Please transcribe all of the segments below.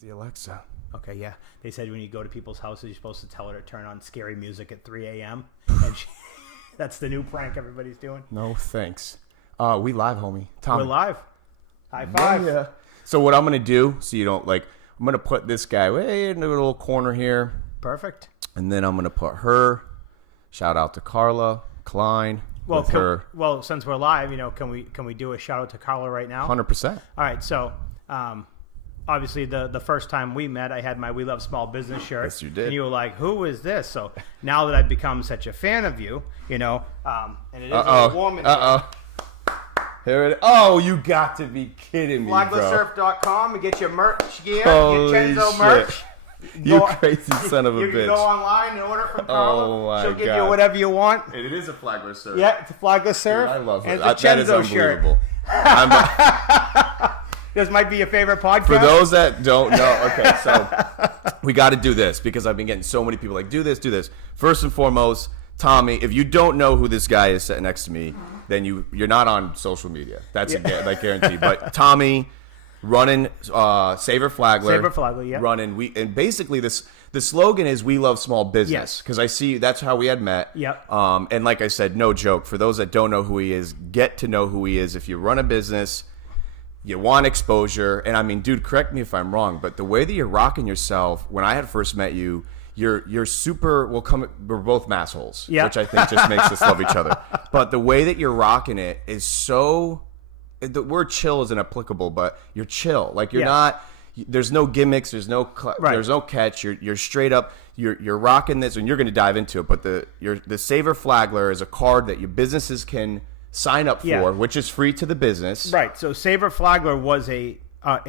the Alexa. Okay, yeah. They said when you go to people's houses, you're supposed to tell her to turn on scary music at 3 a.m. And that's the new prank everybody's doing. No, thanks. We live, homie. Tommy. We're live. High five. Yeah. So what I'm going to do, so you don't I'm going to put this guy way in a little corner here. Perfect. And then I'm going to put her. Shout out to Carla Klein. Well, since we're live, can we do a shout out to Carla right now? 100%. All right. So, obviously, the first time we met, I had my We Love Small Business shirt. Yes, you did. And you were like, "Who is this?" So now that I've become such a fan of you, and it is a warm in here. Here it is. Oh, you got to be kidding me, bro. FlaglerSurf.com and get your merch gear, Holy your Chenzo shit. merch. You crazy son of a bitch. You can go online and order from Carla. Oh, my She'll give God. you whatever you want. And it is a Flagler Surf. Yeah, it's a Flagler Surf. Dude, I love it. And it's a That is Chenzo shirt. Unbelievable. This might be your favorite podcast. For those that don't know, okay, so we got to do this because I've been getting so many people like, do this, do this. First and foremost, Tommy, if you don't know who this guy is sitting next to me, then you're not on social media. That's a guarantee. But Tommy running Savor Flagler. Savor Flagler, yeah. Running and basically the slogan is "We love small business" because I see that's how we had met. Yep. And like I said, no joke. For those that don't know who he is, get to know who he is. If you run a business, you want exposure, and I mean, dude, correct me if I'm wrong, but the way that you're rocking yourself, when I had first met you, you're super. We're both massholes, which I think just makes us love each other. But the way that you're rocking it is so. The word "chill" isn't applicable, but you're chill. Like you're not. There's no gimmicks. There's no. There's no catch. You're straight up. You're rocking this, and you're going to dive into it. But the Savor Flagler is a card that your businesses can sign up for, which is free to the business. Right. So Savor Flagler was it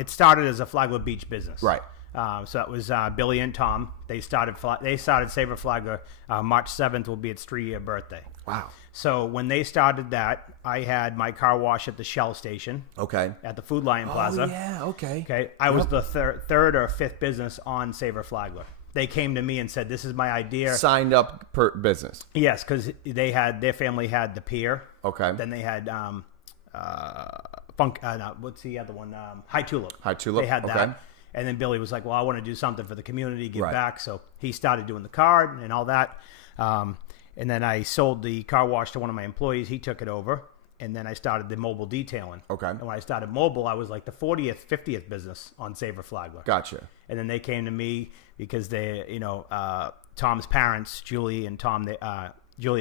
started as a Flagler Beach business. Right. So that was Billy and Tom. They started Savor Flagler. March 7th will be its 3-year birthday. Wow. So when they started that, I had my car wash at the Shell station. Okay. At the Food Lion Plaza. Oh, yeah. Okay. Okay. I was the third or fifth business on Savor Flagler. They came to me and said, "This is my idea." Signed up per business. Yes, because their family had the Pier. Okay. Then they had what's the other one? High Tulip. High Tulip. They had that. Okay. And then Billy was like, "Well, I want to do something for the community, give back." So he started doing the card and all that. And then I sold the car wash to one of my employees. He took it over. And then I started the mobile detailing. Okay. And when I started mobile, I was like the 40th, 50th business on Savor Flagler. Gotcha. And then they came to me because Tom's parents, Julie and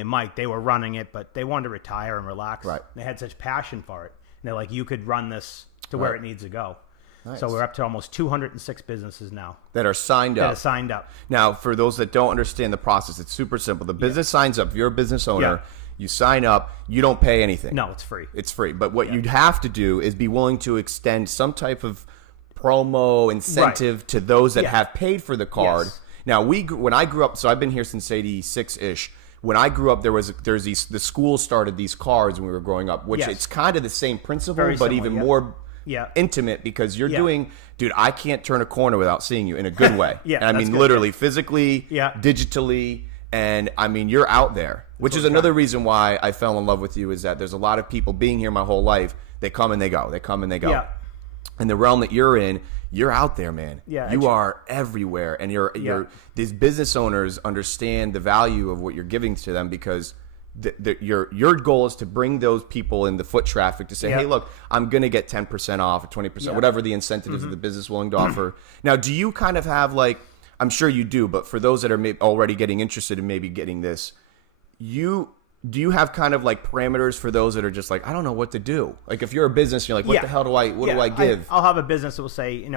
Mike, they were running it, but they wanted to retire and relax. Right. They had such passion for it. And they're like, "You could run this to where it needs to go." Nice. So we're up to almost 206 businesses now that are signed up. Now, for those that don't understand the process, it's super simple. The business signs up. If you're a business owner, you sign up. You don't pay anything. No, it's free. It's free. But what you'd have to do is be willing to extend some type of promo incentive to those that have paid for the card. Yes. Now, when I grew up, so I've been here since 86-ish. When I grew up, the school started these cards when we were growing up, which it's kind of the same principle, Very but similar, even more intimate because you're doing, dude, I can't turn a corner without seeing you in a good way. And I mean, literally, physically, digitally, and I mean, you're out there, which is another reason why I fell in love with you is that there's a lot of people being here my whole life. They come and they go. They come and they go. Yeah. And the realm that you're in, you're out there, man. Yeah, you are everywhere. And these business owners understand the value of what you're giving to them because your goal is to bring those people in the foot traffic to say, "Hey, look, I'm going to get 10% off or 20%, whatever the incentive is that the business is willing to offer." Now, do you kind of have I'm sure you do, but for those that are already getting interested in maybe getting this, do you have kind of parameters for those that are just I don't know what to do? Like if you're a business, you're like, what the hell do I give? I'll have a business that will say,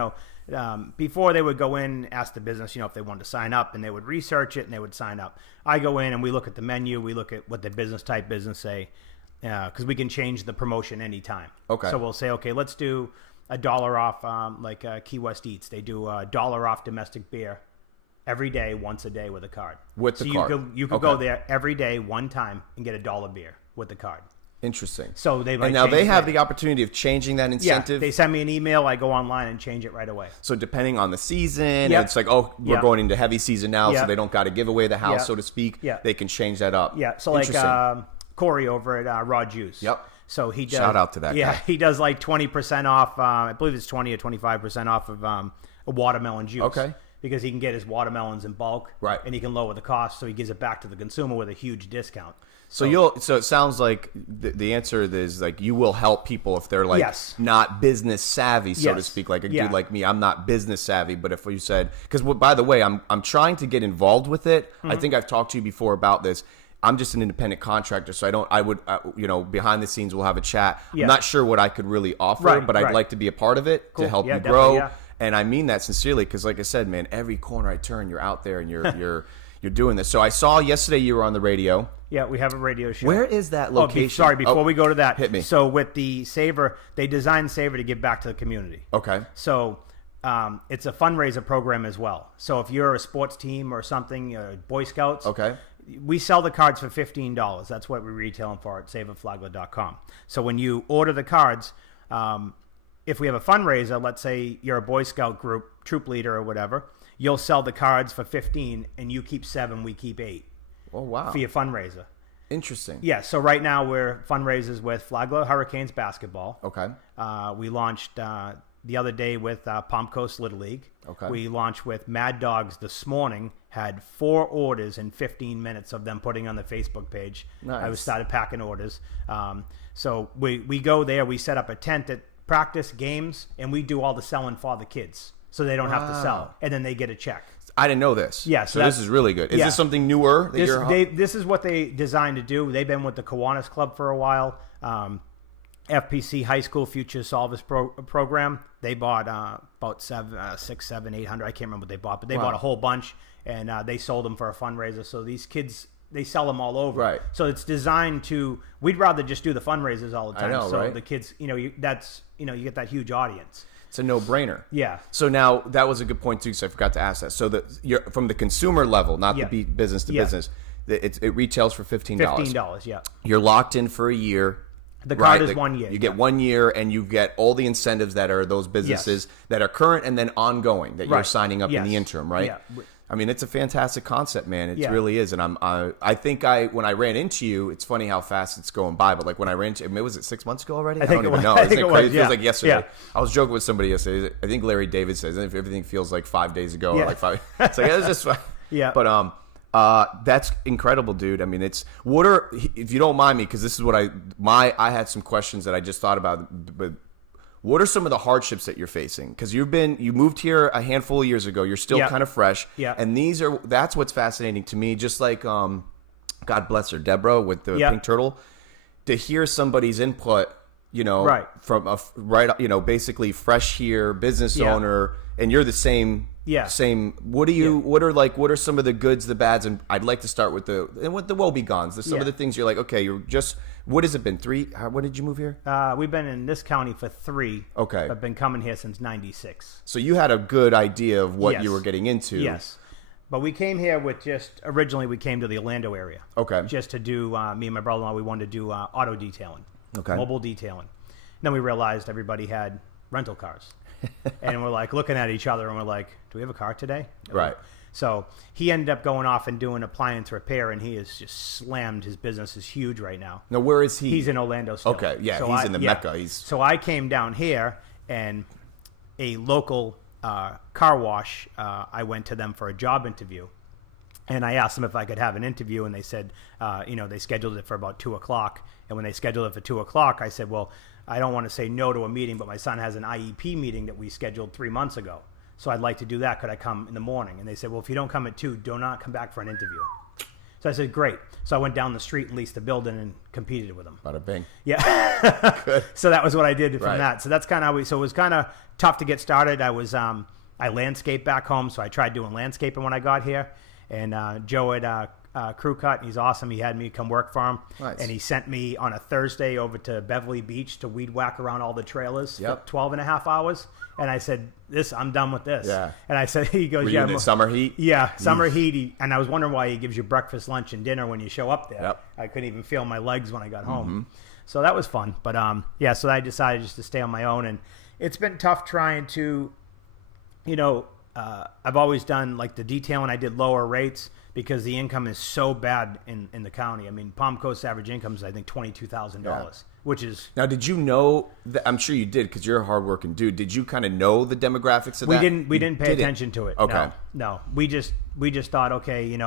before they would go in, ask the business, if they wanted to sign up, and they would research it and they would sign up. I go in and we look at the menu, we look at what the business say, because we can change the promotion anytime. Okay. So we'll say, okay, let's do $1 off, Key West Eats. They do $1 off domestic beer every day, once a day with a card. With the card. So you could go there every day, one time, and get $1 beer with the card. Interesting. So they and now they have the opportunity of changing that incentive. Yeah, they send me an email. I go online and change it right away. So depending on the season, it's like, oh, we're going into heavy season now, so they don't got to give away the house, so to speak. Yeah. They can change that up. Yeah. So Corey over at Raw Juice. Yep. So he does. Shout out to that guy. Yeah, he does 20% off. I believe it's 20 or 25% off of a watermelon juice. Okay. Because he can get his watermelons in bulk, right? And he can lower the cost, so he gives it back to the consumer with a huge discount. So it sounds like the answer is like you will help people if they're like yes. not business savvy, so yes. to speak. Like a dude like me, I'm not business savvy. But if you said, because by the way, I'm trying to get involved with it. Mm-hmm. I think I've talked to you before about this. I'm just an independent contractor, so I would behind the scenes we'll have a chat. Yeah. I'm not sure what I could really offer, but I'd like to be a part of it to help you grow. Yeah. And I mean that sincerely, because like I said, man, every corner I turn, you're out there and you're doing this. So I saw yesterday you were on the radio. Yeah, we have a radio show. Where is that location? Before we go to that, hit me. So with the Savor, they designed Savor to give back to the community. Okay. So it's a fundraiser program as well. So if you're a sports team or something, Boy Scouts. Okay. We sell the cards for $15. That's what we retail them for at savorflagler.com. So when you order the cards, if we have a fundraiser, let's say you're a Boy Scout group, troop leader or whatever, you'll sell the cards for $15 and you keep 7, we keep 8. Oh, wow. For your fundraiser. Interesting. Yeah, so right now we're fundraisers with Flagler Hurricanes basketball. Okay. We launched the other day with Palm Coast Little League. Okay. We launched with Mad Dogs this morning, had 4 orders in 15 minutes of them putting on the Facebook page. Nice. I started packing orders. So we go there, we set up a tent at practice games, and we do all the selling for the kids. So they don't have to sell, and then they get a check. I didn't know this. Yeah, so this is really good. Is this something newer? This is what they designed to do. They've been with the Kiwanis Club for a while. FPC High School Future Solvers program. They bought about 600, 700, 800. I can't remember what they bought, but they bought a whole bunch, and they sold them for a fundraiser. So these kids, they sell them all over. Right. So it's designed to. We'd rather just do the fundraisers all the time. I know, so right? The kids, you get that huge audience. It's a no-brainer. Yeah. So now that was a good point too, because I forgot to ask that. So you're from the consumer level, not the business to business. It retails for $15. $15, yeah. You're locked in for a year. The card is 1 year. You get 1 year, and you get all the incentives that are those businesses that are current and then ongoing that you're signing up in the interim, right? Yeah. I mean, it's a fantastic concept, man. It really is. And I think when I ran into you, it's funny how fast it's going by. But like when I ran into, was it 6 months ago already? I don't even know. Isn't it crazy? It feels like yesterday. Yeah. I was joking with somebody yesterday. I think Larry David says everything feels like 5 days ago or like 5. It's like it's just yeah. But that's incredible, dude. I mean, if you don't mind me, because this is what I had some questions that I just thought about, but what are some of the hardships that you're facing? Because you moved here a handful of years ago. You're still kind of fresh. Yeah. And that's what's fascinating to me. Just like, God bless her, Deborah with the pink turtle, to hear somebody's input, from basically fresh here, business owner, and you're the same. Yeah. Same. What are some of the goods, the bads, and I'd like to start with the woe-begons. Some of the things you're like, okay, what has it been? 3? When did you move here? We've been in this county for 3. Okay. I've been coming here since '96. So you had a good idea of what you were getting into. Yes. But we came here originally we came to the Orlando area. Okay. Just to do, me and my brother-in-law, we wanted to do auto detailing. Okay. Mobile detailing. And then we realized everybody had rental cars. And we're like looking at each other and we're like, do we have a car today? Right. So he ended up going off and doing appliance repair, and he has just slammed. His business is huge right now. Now, where is he? He's in Orlando still. Okay, yeah, so he's in the Mecca. So I came down here, and a local car wash, I went to them for a job interview. And I asked them if I could have an interview, and they said, they scheduled it for about 2 o'clock. And when they scheduled it for 2 o'clock, I said, well, I don't want to say no to a meeting, but my son has an IEP meeting that we scheduled 3 months ago. So I'd like to do that. Could I come in the morning? And they said, well, if you don't come at 2, do not come back for an interview. So I said, great. So I went down the street and leased the building and competed with them. Bada bing. Yeah. Good. So that was what I did from that. So that's kind of how so it was kind of tough to get started. I landscaped back home, so I tried doing landscaping when I got here. And Joe at Crew Cut, he's awesome. He had me come work for him. Nice. And he sent me on a Thursday over to Beverly Beach to weed whack around all the trailers for 12 and a half hours. And I said, I'm done with this. Yeah. And I said, he goes, Were you in the summer heat? Yeah, summer heat. And I was wondering why he gives you breakfast, lunch, and dinner when you show up there. Yep. I couldn't even feel my legs when I got home. So that was fun. But so I decided just to stay on my own. And it's been tough trying to, I've always done like the detailing. I did lower rates. because the income is so bad in the county. I mean, Palm Coast average income is, I think, $22,000, which is... Now, did you know, I'm sure you did because you're a hardworking dude. Did you kind of know the demographics of that? We didn't pay attention to it. Okay. No. We just thought, okay,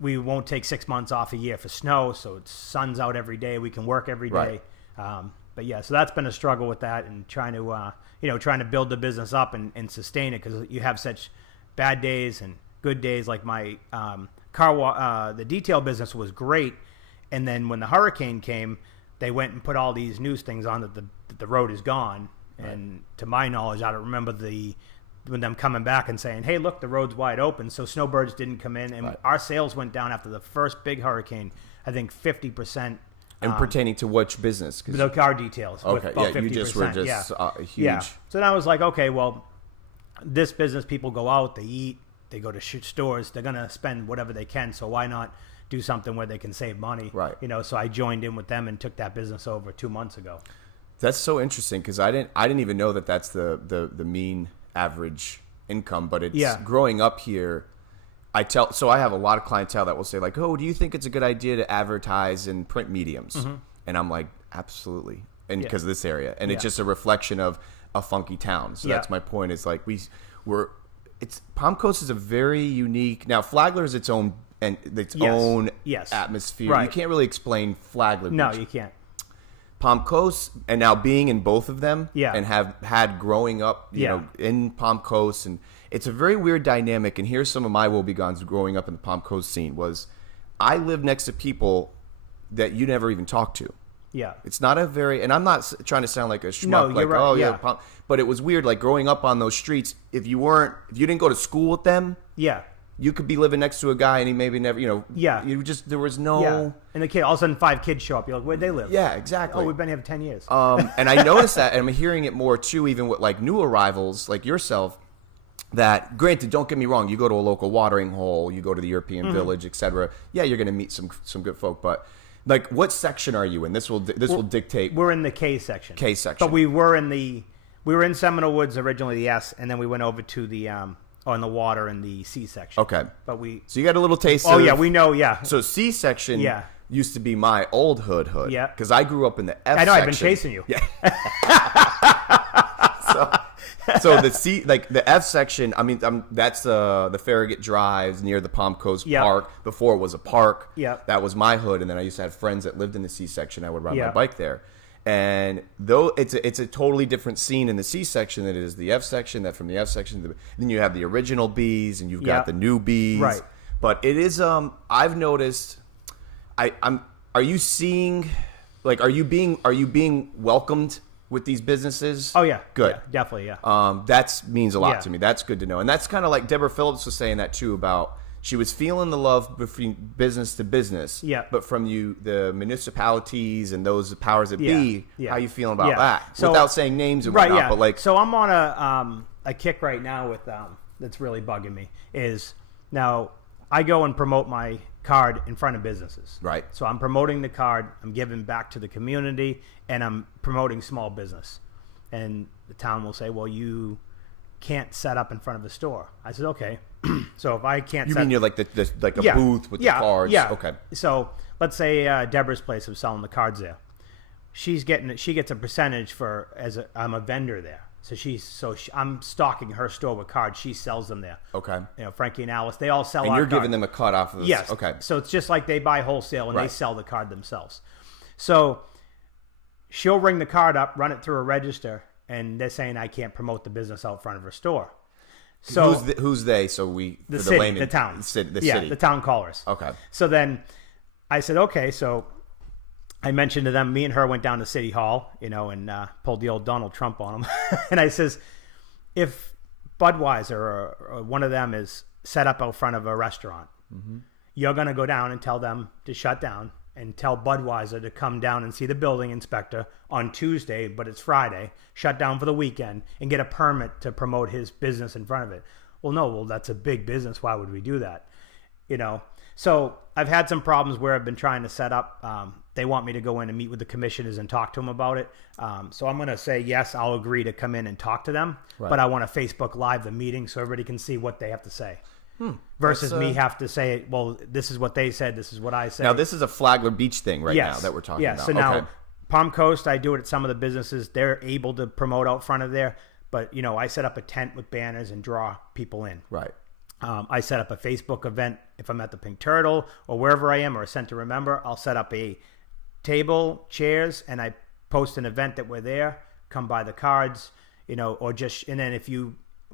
we won't take 6 months off a year for snow, so it's sun's out every day. We can work every day. Right. But yeah, so that's been a struggle with that and trying to build the business up and sustain it because you have such bad days and good days. Like my the detail business was great, and then when the hurricane came, they went and put all these news things on that the road is gone. Right. And to my knowledge, I don't remember when them coming back and saying, "Hey, look, the road's wide open." So snowbirds didn't come in, and our sales went down after the first big hurricane. I think 50%. And pertaining to which business? The car details. Okay, yeah, 50%. You just were just huge. Yeah. So then I was like, okay, well, this business, people go out, they eat, they go to stores, they're going to spend whatever they can, so why not do something where they can save money? Right. So I joined in with them and took that business over 2 months ago. That's so interesting because I didn't even know that that's the mean average income, but it's growing up here. I have a lot of clientele that will say like, "Oh, do you think it's a good idea to advertise in print mediums?" Mm-hmm. And I'm like, "Absolutely." And because of this area, and it's just a reflection of a funky town. So that's my point. Is like Palm Coast is a very unique. Now Flagler is its own own atmosphere. Right. You can't really explain Flagler. No, you can't. Palm Coast, and now being in both of them, and have had growing up, you know, in Palm Coast, and it's a very weird dynamic. And here's some of my woebegones growing up in the Palm Coast scene was I lived next to people that you never even talked to. Yeah. It's not a very, and I'm not trying to sound like a schmuck, no, like, right. oh yeah, but it was weird, like growing up on those streets, if you didn't go to school with them, you could be living next to a guy and he maybe never, there was no... And the kid, all of a sudden 5 kids show up. You're like, where'd they live? Yeah, exactly. Oh, we've been here for 10 years. And I noticed that, and I'm hearing it more too, even with like new arrivals like yourself, that granted, don't get me wrong, you go to a local watering hole, you go to the European Village, etc. Yeah, you're going to meet some good folk, but like what section are you in? This will dictate. We're in the K section. K section. But we were in Seminole Woods originally, the S, and then we went over to the on the water in the C section. Okay. But so you got a little taste of... Oh, yeah, we know, yeah. So C section used to be my old hood. Yeah. Because I grew up in the F section. I know, I've been chasing you. Yeah. So the C, like the F section, I mean, that's the Farragut Drive near the Palm Coast Park. Before it was a park. Yeah. That was my hood, and then I used to have friends that lived in the C section. I would ride my bike there. And though it's a totally different scene in the C section than it is the F section, that from the F section, then you have the original Bs and you've got the new Bs. Right. But it is, I've noticed, are you seeing, like, are you being welcomed with these businesses? Oh yeah. Good. Yeah, definitely. Yeah. That means a lot to me. That's good to know. And that's kind of like Deborah Phillips was saying that too about, she was feeling the love between business to business. Yeah. But from the municipalities and those powers that be, how you feeling about that? So, without saying names and whatnot, but like. So I'm on a kick right now with that's really bugging me is now I go and promote my card in front of businesses. Right. So I'm promoting the card, I'm giving back to the community, and I'm promoting small business. And the town will say, well, you can't set up in front of the store. I said, okay. So if I can't, you mean you're like like a booth with the cards? Yeah. Okay. So let's say Deborah's place is selling the cards there. She gets a percentage I'm a vendor there. So I'm stocking her store with cards. She sells them there. Okay. Frankie and Alice, they all sell. And our you're card. giving them a cut off of this. Yes. Okay. So it's just like they buy wholesale and they sell the card themselves. So she'll ring the card up, run it through a register, and they're saying I can't promote the business out front of her store. So who's they? So the city, the town, the city, the town callers. Okay. So then I said, okay. So I mentioned to them, me and her went down to City Hall, and pulled the old Donald Trump on them. And I says, if Budweiser or one of them is set up out front of a restaurant, you're going to go down and tell them to shut down and tell Budweiser to come down and see the building inspector on Tuesday, but it's Friday, shut down for the weekend, and get a permit to promote his business in front of it. Well, that's a big business. Why would we do that? So I've had some problems where I've been trying to set up. They want me to go in and meet with the commissioners and talk to them about it. So I'm going to say, yes, I'll agree to come in and talk to them, but I want to Facebook Live the meeting so everybody can see what they have to say. versus me have to say, well, this is what they said, this is what I said. Now, this is a Flagler Beach thing now that we're talking about. So now, Palm Coast, I do it at some of the businesses. They're able to promote out front of there. But, I set up a tent with banners and draw people in. Right. I set up a Facebook event if I'm at the Pink Turtle or wherever I am, or a Cent to Remember. I'll set up a table, chairs, and I post an event that we're there. Come buy the cards, or just, and then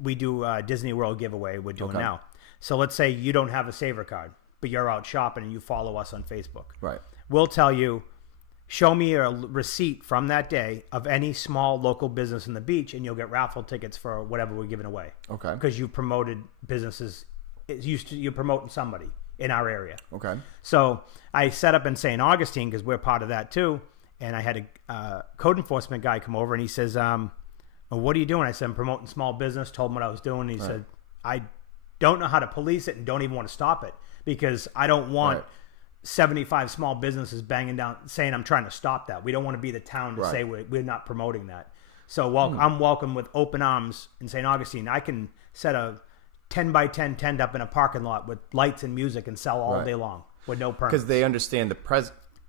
we do a Disney World giveaway we're doing now. So let's say you don't have a Savor card, but you're out shopping and you follow us on Facebook. Right. We'll tell you, show me a receipt from that day of any small local business in the beach, and you'll get raffle tickets for whatever we're giving away. Okay. Because you promoted businesses. You're promoting somebody in our area. Okay. So I set up in St. Augustine because we're part of that too. And I had a code enforcement guy come over and he says, well, what are you doing? I said, I'm promoting small business, told him what I was doing. And he said, I don't know how to police it and don't even want to stop it because I don't want 75 small businesses banging down saying I'm trying to stop that. We don't want to be the town to say we're not promoting that. So I'm welcome with open arms in St. Augustine. I can set a 10 by 10 tent up in a parking lot with lights and music and sell all day long with no permits. Because they understand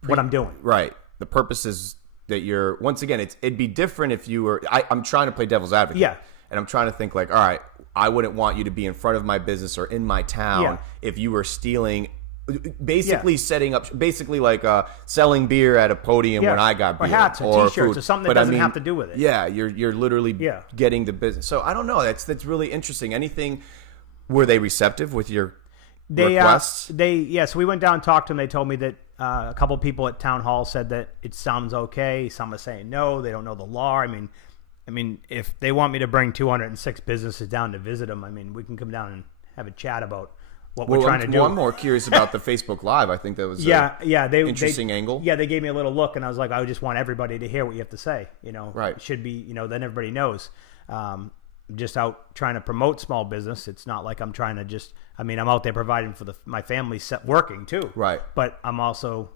what I'm doing. Right. The purpose is that you're, once again, it'd be different if you were, I'm trying to play devil's advocate. Yeah. And I'm trying to think like, all right, I wouldn't want you to be in front of my business or in my town if you were stealing, basically setting up, basically like selling beer at a podium when I got beer. Or hats or T-shirts or something that doesn't have to do with it. Yeah, you're literally getting the business. So I don't know. That's really interesting. Anything, were they receptive with your requests? So we went down and talked to them. They told me that a couple of people at town hall said that it sounds okay. Some are saying no, they don't know the law. I mean, if they want me to bring 206 businesses down to visit them, we can come down and have a chat about what we're trying to do. I'm more curious about the Facebook Live. I think that was an interesting angle. Yeah, they gave me a little look, and I was like, I just want everybody to hear what you have to say. Right. It should be, then everybody knows. Just out trying to promote small business. It's not like I'm trying to just. I'm out there providing for my family, working too. Right. But I'm also.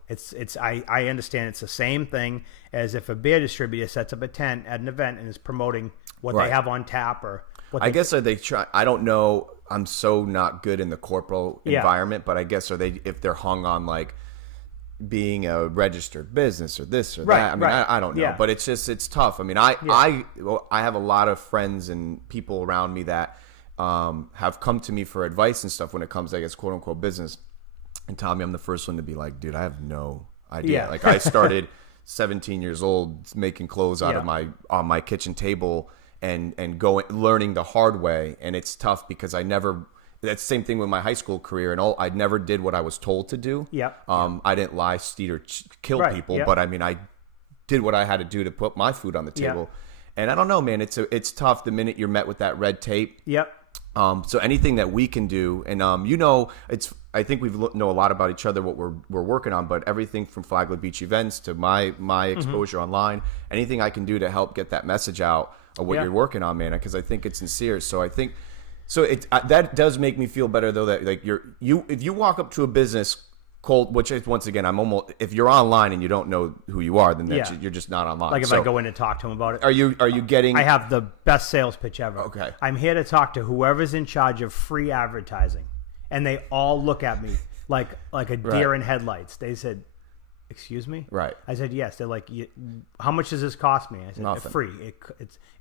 I understand it's the same thing as if a beer distributor sets up a tent at an event and is promoting what they have on tap or. I guess are they try? I don't know. I'm so not good in the corporal environment, but I guess if they're hung on like being a registered business or this or that. I don't know, but it's tough. I have a lot of friends and people around me that have come to me for advice and stuff when it comes, I guess, quote unquote business. And Tommy, I'm the first one to be like, dude, I have no idea. Like I started 17 years old making clothes out of on my kitchen table and learning the hard way. And it's tough because that's the same thing with my high school career. And I never did what I was told to do. I didn't lie, steal, or kill people. But I did what I had to do to put my food on the table. And I don't know, man, it's tough the minute you're met with that red tape. So anything that we can do, and I think we know a lot about each other, what we're working on, but everything from Flagler Beach events to my exposure online, anything I can do to help get that message out of what you're working on, man, because I think it's sincere. So I think that does make me feel better though, that like if you walk up to a business cold, which is, once again, if you're online and you don't know who you are, then you're just not online. Like if I go in and talk to them about it. Are you getting? I have the best sales pitch ever. Okay. I'm here to talk to whoever's in charge of free advertising, and they all look at me like a deer in headlights. They said, "Excuse me?" Right. I said, "Yes." They're like, "How much does this cost me?" I said, Nothing. "Free. It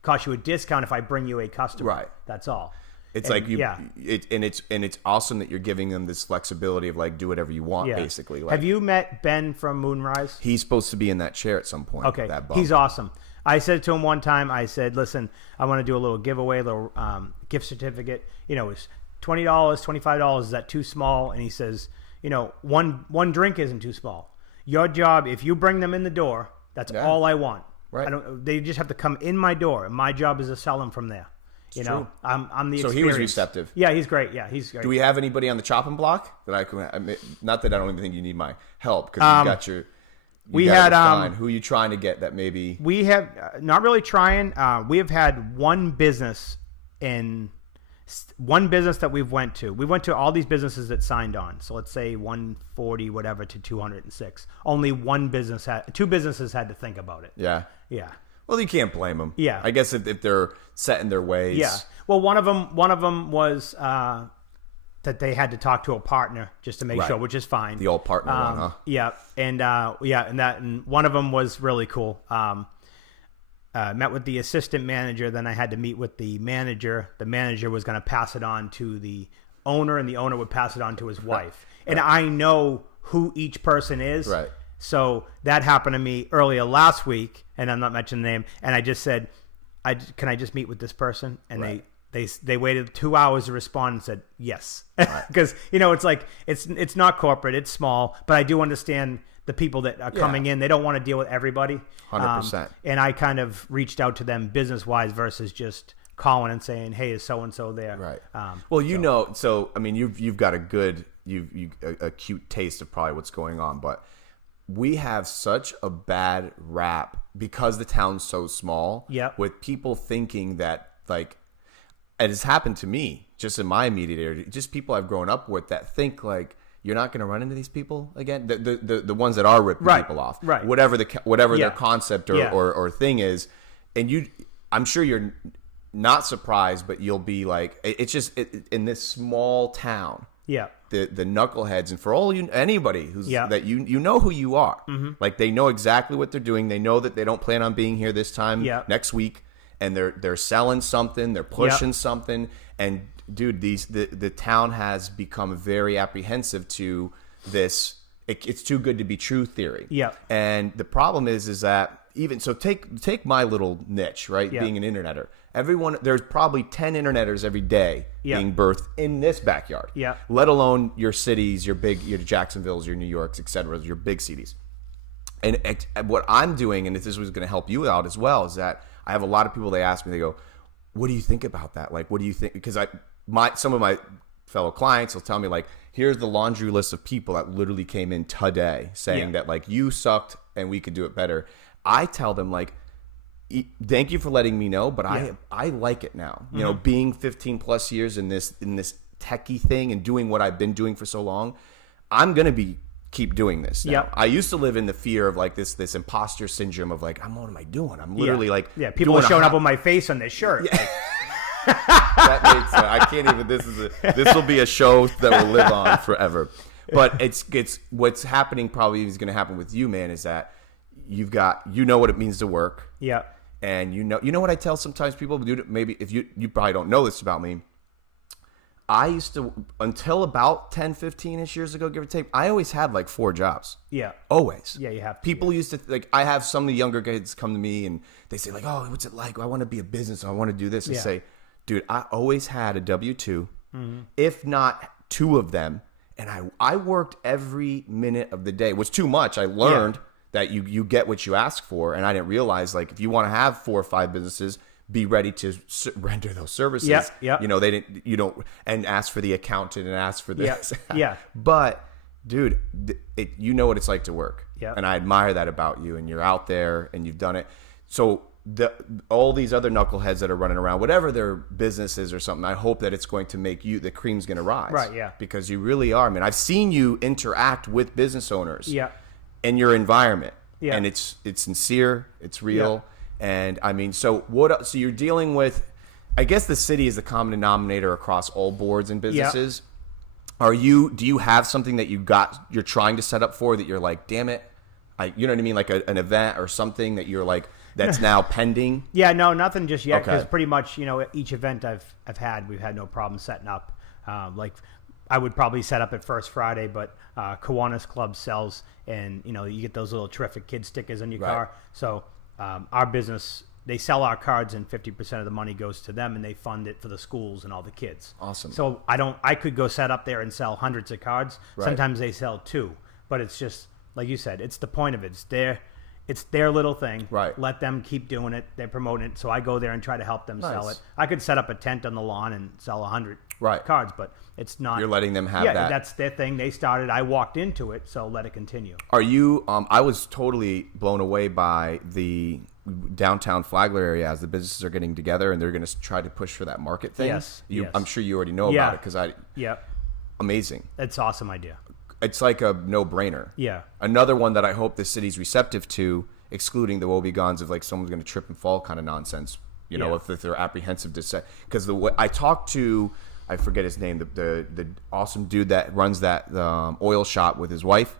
costs you a discount if I bring you a customer." Right. That's all. It's it's awesome that you're giving them this flexibility of like do whatever you want, basically. Like, have you met Ben from Moonrise? He's supposed to be in that chair at some point. Okay, that bum. He's awesome. I said to him one time, I said, "Listen, I want to do a little giveaway, a little gift certificate. It's $20, $25. Is that too small?" And he says, one drink isn't too small. Your job, if you bring them in the door, that's all I want. Right. They just have to come in my door, and my job is to sell them from there. True. I'm the experience. So he was receptive. Yeah, he's great. Yeah, he's great. Do we have anybody on the chopping block that I can? Not that I don't even think you need my help because you got your. We had who are you trying to get that maybe? We have not really trying. We have had one business that we've went to. We went to all these businesses that signed on. So let's say 140 whatever to 206. Only two businesses had to think about it. Yeah. Yeah. Well, you can't blame them. Yeah. I guess if they're set in their ways. Yeah. Well, one of them was that they had to talk to a partner just to make sure, which is fine. The old partner one, huh? Yeah, and one of them was really cool. Met with the assistant manager, then I had to meet with the manager. The manager was going to pass it on to the owner, and the owner would pass it on to his wife. And I know who each person is. Right. So that happened to me earlier last week, and I'm not mentioning the name. And I just said, "Can I just meet with this person?" And they waited 2 hours to respond and said yes, because it's like it's not corporate, it's small, but I do understand the people that are coming in. They don't want to deal with everybody. 100%. And I kind of reached out to them business wise versus just calling and saying, "Hey, is so and so there?" Right. So I mean, you've got a good acute taste of probably what's going on, but we have such a bad rap because the town's so small. Yeah. With people thinking that, like, it has happened to me just in my immediate area, just people I've grown up with that think like, you're not going to run into these people again. The ones that are ripping people off, right? Whatever their concept or thing is, and I'm sure you're not surprised, but you'll be like, it's just in this small town. Yeah. The knuckleheads, and for all anybody who's that you know who you are. Mm-hmm. Like, they know exactly what they're doing. They know that they don't plan on being here this time next week, and they're selling something, they're pushing something, and dude, the town has become very apprehensive to this. It's too good to be true theory. Yeah. And the problem is that even so, take my little niche, right? Being an interneter. There's probably 10 interneters every day being birthed in this backyard. Yeah. Let alone your cities, your Jacksonvilles, your New Yorks, etc., your big cities. And what I'm doing, and if this was going to help you out as well, is that I have a lot of people, they ask me, they go, "What do you think about that? Like, what do you think?" Because some of my fellow clients will tell me, like, here's the laundry list of people that literally came in today saying that, like, you sucked and we could do it better. I tell them, like, thank you for letting me know, but I like it now. You know, being 15 plus years in this techie thing and doing what I've been doing for so long, I'm gonna keep doing this now. I used to live in the fear of, like, this imposter syndrome of, like, what am I doing? I'm literally like, people are showing up with my face on their shirt. Yeah. That makes sense. I can't even. This will be a show that will live on forever. But it's what's happening. Probably is going to happen with you, man. Is that you've got what it means to work. Yeah. And you know what I tell sometimes people, dude. Maybe if you probably don't know this about me. I used to, until about 10, 15-ish years ago, give or take, I always had like 4 jobs. Yeah. Always. Yeah, you have to. People used to, like, I have some of the younger kids come to me and they say, like, "Oh, what's it like? I want to be a business. I want to do this." And say, dude, I always had a W-2, if not 2 of them. And I worked every minute of the day. It was too much. I learned that you get what you ask for. And I didn't realize, like, if you want to have 4 or 5 businesses, be ready to render those services. Yeah. You know, you don't, and ask for the accountant and ask for this. Yeah. But dude, you know what it's like to work. Yeah. And I admire that about you, and you're out there and you've done it. So all these other knuckleheads that are running around, whatever their business is or something, I hope that it's going to make the cream's going to rise. Right. Yeah. Because you really are. I mean, I've seen you interact with business owners. Yeah. In your environment. Yeah. And it's sincere. It's real. Yeah. And I mean, so you're dealing with, I guess the city is the common denominator across all boards and businesses. Yeah. Do you have something that you're trying to set up for that you're like, damn it, you know what I mean? Like an event or something that you're like, that's now pending? Yeah, no, nothing just yet. Because pretty much, each event I've had, we've had no problem setting up. Like I would probably set up at First Friday, but Kiwanis Club sells, and you get those little terrific kid stickers on your car. So our business, they sell our cards, and 50% of the money goes to them, and they fund it for the schools and all the kids. Awesome. So I could go set up there and sell hundreds of cards. Right. Sometimes they sell 2, but it's just like you said. It's the point of it. It's their little thing. Right. Let them keep doing it. They're promoting it. So I go there and try to help them sell it. I could set up a tent on the lawn and sell 100 cards, but it's not. You're letting them have that. Yeah, that's their thing. They started. I walked into it, so let it continue. Are you? I was totally blown away by the downtown Flagler area as the businesses are getting together and they're going to try to push for that market thing. Yes. I'm sure you already know about it because amazing. It's an awesome idea. It's like a no-brainer. Yeah. Another one that I hope the city's receptive to, excluding the woebegons of like someone's going to trip and fall kind of nonsense. If they're apprehensive to say, because I talked to I forget his name, the awesome dude that runs that oil shop with his wife.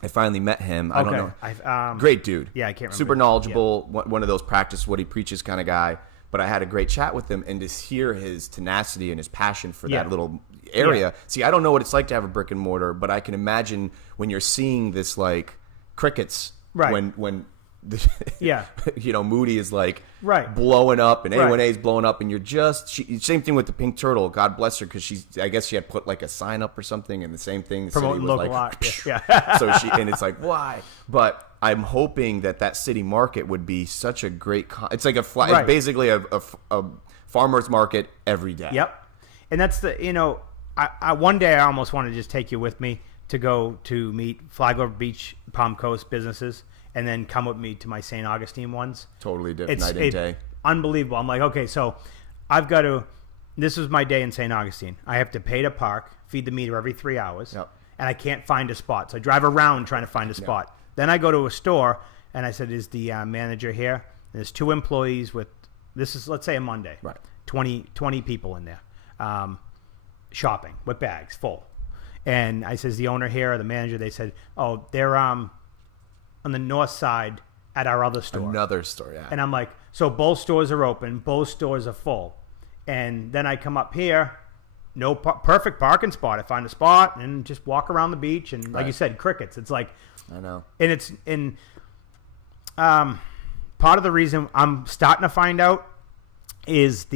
I finally met him. I don't know. Great dude. Yeah, I can't remember. Super knowledgeable. Yeah. One of those practice what he preaches kind of guy. But I had a great chat with him, and to hear his tenacity and his passion for that little area. Yeah. See, I don't know what it's like to have a brick and mortar, but I can imagine when you're seeing this like crickets. Right. When Moody is like blowing up and A1A is blowing up, and you're just same thing with the Pink Turtle. God bless her, because I guess she had put like a sign up or something, and the same thing. The promoting city was local like, art. Yeah. So and it's like, why? But I'm hoping that city market would be such a great. It's like it's basically a farmer's market every day. Yep. And that's I one day I almost want to just take you with me to go to meet Flagler Beach, Palm Coast businesses, and then come with me to my St. Augustine ones. Totally different night and day. Unbelievable. I'm like, okay, so I've got to. This was my day in St. Augustine. I have to pay to park, feed the meter every 3 hours, and I can't find a spot. So I drive around trying to find a spot. Then I go to a store, and I said, "Is the manager here?" And there's 2 employees with. This is, let's say, a Monday. Right. 20 people in there, shopping with bags full. And I says, "The owner here or the manager?" They said, "Oh, they're on the north side at our other store." Another store, yeah. And I'm like, so both stores are open, both stores are full. And then I come up here, no perfect parking spot. I find a spot and just walk around the beach. And like you said, crickets. It's like, I know. And it's part of the reason I'm starting to find out is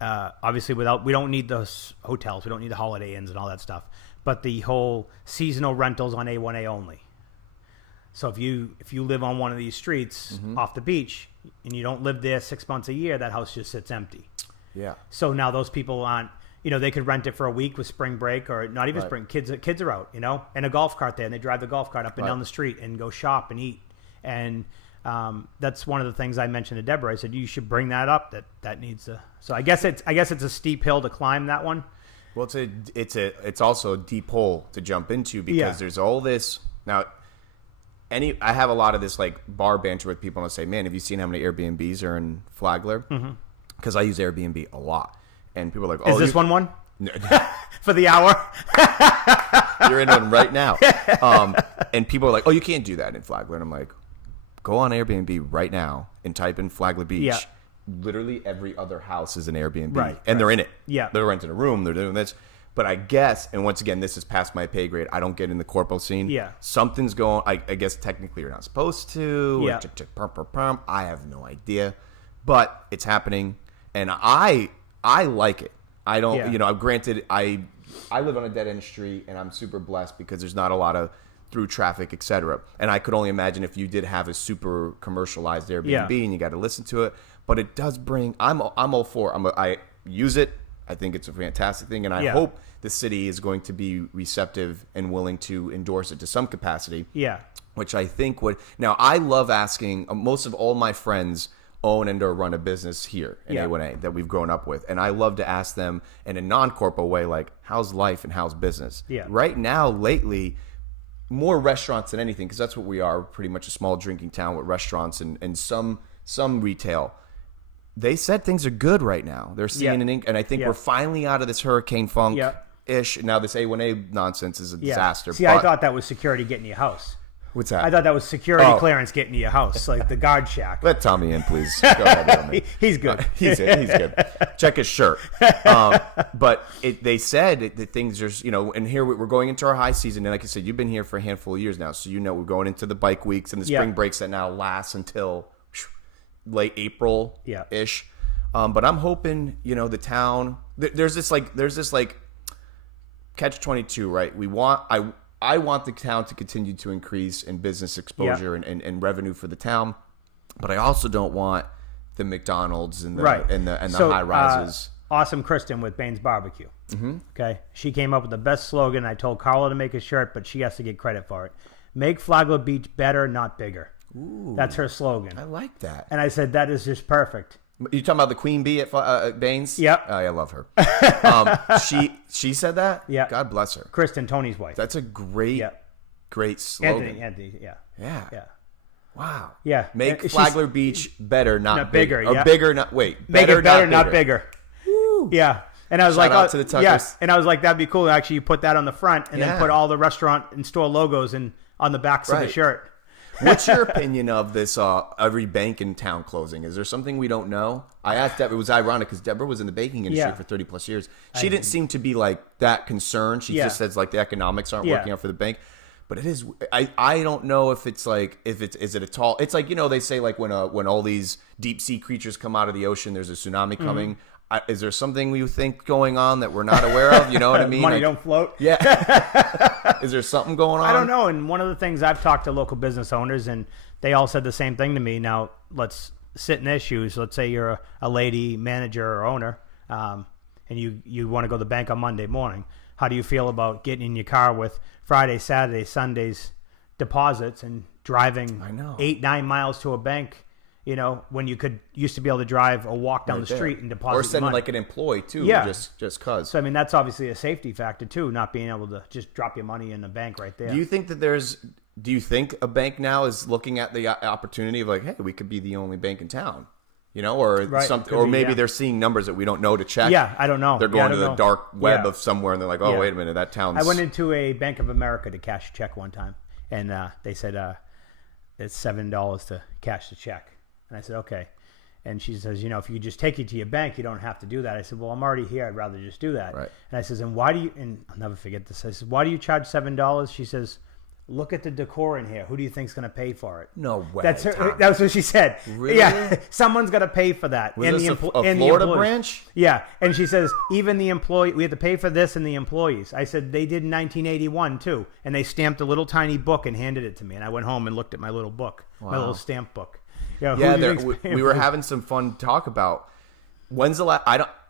obviously we don't need those hotels. We don't need the Holiday Inns and all that stuff. But the whole seasonal rentals on A1A only. So if you live on one of these streets off the beach and you don't live there 6 months a year, that house just sits empty. Yeah. So now those people aren't, they could rent it for a week with spring break, or not even spring. Kids are out, and a golf cart there, and they drive the golf cart up and down the street and go shop and eat. And that's one of the things I mentioned to Deborah. I said, you should bring that up. That needs to. So I guess it's a steep hill to climb, that one. Well, it's also a deep hole to jump into, because there's all this now. I have a lot of this like bar banter with people, and I'll say, "Man, have you seen how many Airbnbs are in Flagler?" Because I use Airbnb a lot, and people are like, "Oh, is this one?" No. For the hour? You're in one right now. And people are like, "Oh, you can't do that in Flagler," and I'm like, "Go on Airbnb right now and type in Flagler Beach." Yeah. Literally every other house is an Airbnb, right? And they're in it. Yeah, they're renting a room. They're doing this. But I guess, and once again, this is past my pay grade. I don't get in the corpo scene. Yeah. Something's going. I guess technically you're not supposed to. Yeah. I have no idea, but it's happening, and I like it. I don't. Yeah. Granted, I live on a dead end street, and I'm super blessed because there's not a lot of through traffic, etc. And I could only imagine if you did have a super commercialized Airbnb and you got to listen to it. But it does bring. I'm all for. I use it. I think it's a fantastic thing, and I hope the city is going to be receptive and willing to endorse it to some capacity. Yeah. Which I think would. Now, I love asking. Most of all my friends own and or run a business here in A1A that we've grown up with, and I love to ask them in a non-corpo way, like, how's life and how's business? Yeah. Right now, lately, more restaurants than anything, because that's what we are. We're pretty much a small drinking town with restaurants and some retail. They said things are good right now. They're seeing and I think we're finally out of this hurricane funk-ish. Now this A1A nonsense is a disaster. See, I thought that was security getting you a house. What's that? I thought that was security clearance getting you a house, like the guard shack. Let Tommy in, please. Go ahead. He's good. He's good. Check his shirt. But they said that things are, and here we're going into our high season. And like I said, you've been here for a handful of years now. So we're going into the bike weeks and the spring breaks that now last until late April-ish. But I'm hoping, the town, there's this catch-22, right? I want the town to continue to increase in business exposure and revenue for the town, but I also don't want the McDonald's and the high rises. Awesome Kristen with Baines Barbecue. Mm-hmm. Okay, she came up with the best slogan. I told Carla to make a shirt, but she has to get credit for it. Make Flagler Beach better, not bigger. Ooh, that's her slogan. I like that. And I said that is just perfect. You talking about the Queen Bee at Baines? Yep. I love her. She said that? Yeah. God bless her. Kristen, Tony's wife. That's a great slogan. Anthony, Yeah. Wow. Yeah. Make Flagler Beach better, not bigger. Or bigger, not, wait. Make it better, not bigger. Woo. Yeah. And I was Shout like, out to the Tuckers. Yeah. And I was like, that'd be cool. Actually, you put that on the front and then put all the restaurant and store logos on the backs of the shirt. What's your opinion of this? Every bank in town closing. Is there something we don't know? I asked Deborah. It was ironic because Deborah was in the banking industry for 30 plus years. She didn't seem to be like that concerned. She just says like the economics aren't working out for the bank. But it is. I don't know if it's like is it a tall? It's like they say like when all these deep sea creatures come out of the ocean, there's a tsunami coming. Is there something you think going on that we're not aware of? You know what I mean? Money don't float. Yeah. Is there something going on? I don't know. And one of the things I've talked to local business owners, and they all said the same thing to me. Now, let's sit in their shoes. Let's say you're a lady manager or owner, and you want to go to the bank on Monday morning. How do you feel about getting in your car with Friday, Saturday, Sunday's deposits and driving 8-9 miles to a bank? When you used to be able to drive or walk down the street and deposit or send money. like an employee too, just cause. So I mean, that's obviously a safety factor too, not being able to just drop your money in the bank right there. Do you think a bank now is looking at the opportunity of like, hey, we could be the only bank in town, or something, or maybe they're seeing numbers that we don't know to check. Yeah, I don't know. They're going to the dark web of somewhere, and they're like, oh, wait a minute, that town's. I went into a Bank of America to cash a check one time, and they said it's $7 to cash the check. And I said, okay. And she says, if you just take it to your bank, you don't have to do that. I said, well, I'm already here. I'd rather just do that. Right. And I says, and why do you, and I'll never forget this. I said, why do you charge $7? She says, look at the decor in here. Who do you think's going to pay for it? No way. That's what she said. Really? Yeah. Someone's going to pay for that. Was this a Florida branch? Yeah. And she says, even the employee, we have to pay for this and the employees. I said, they did in 1981 too. And they stamped a little tiny book and handed it to me. And I went home and looked at my little book, my little stamp book. We were having some fun talk about when's the last.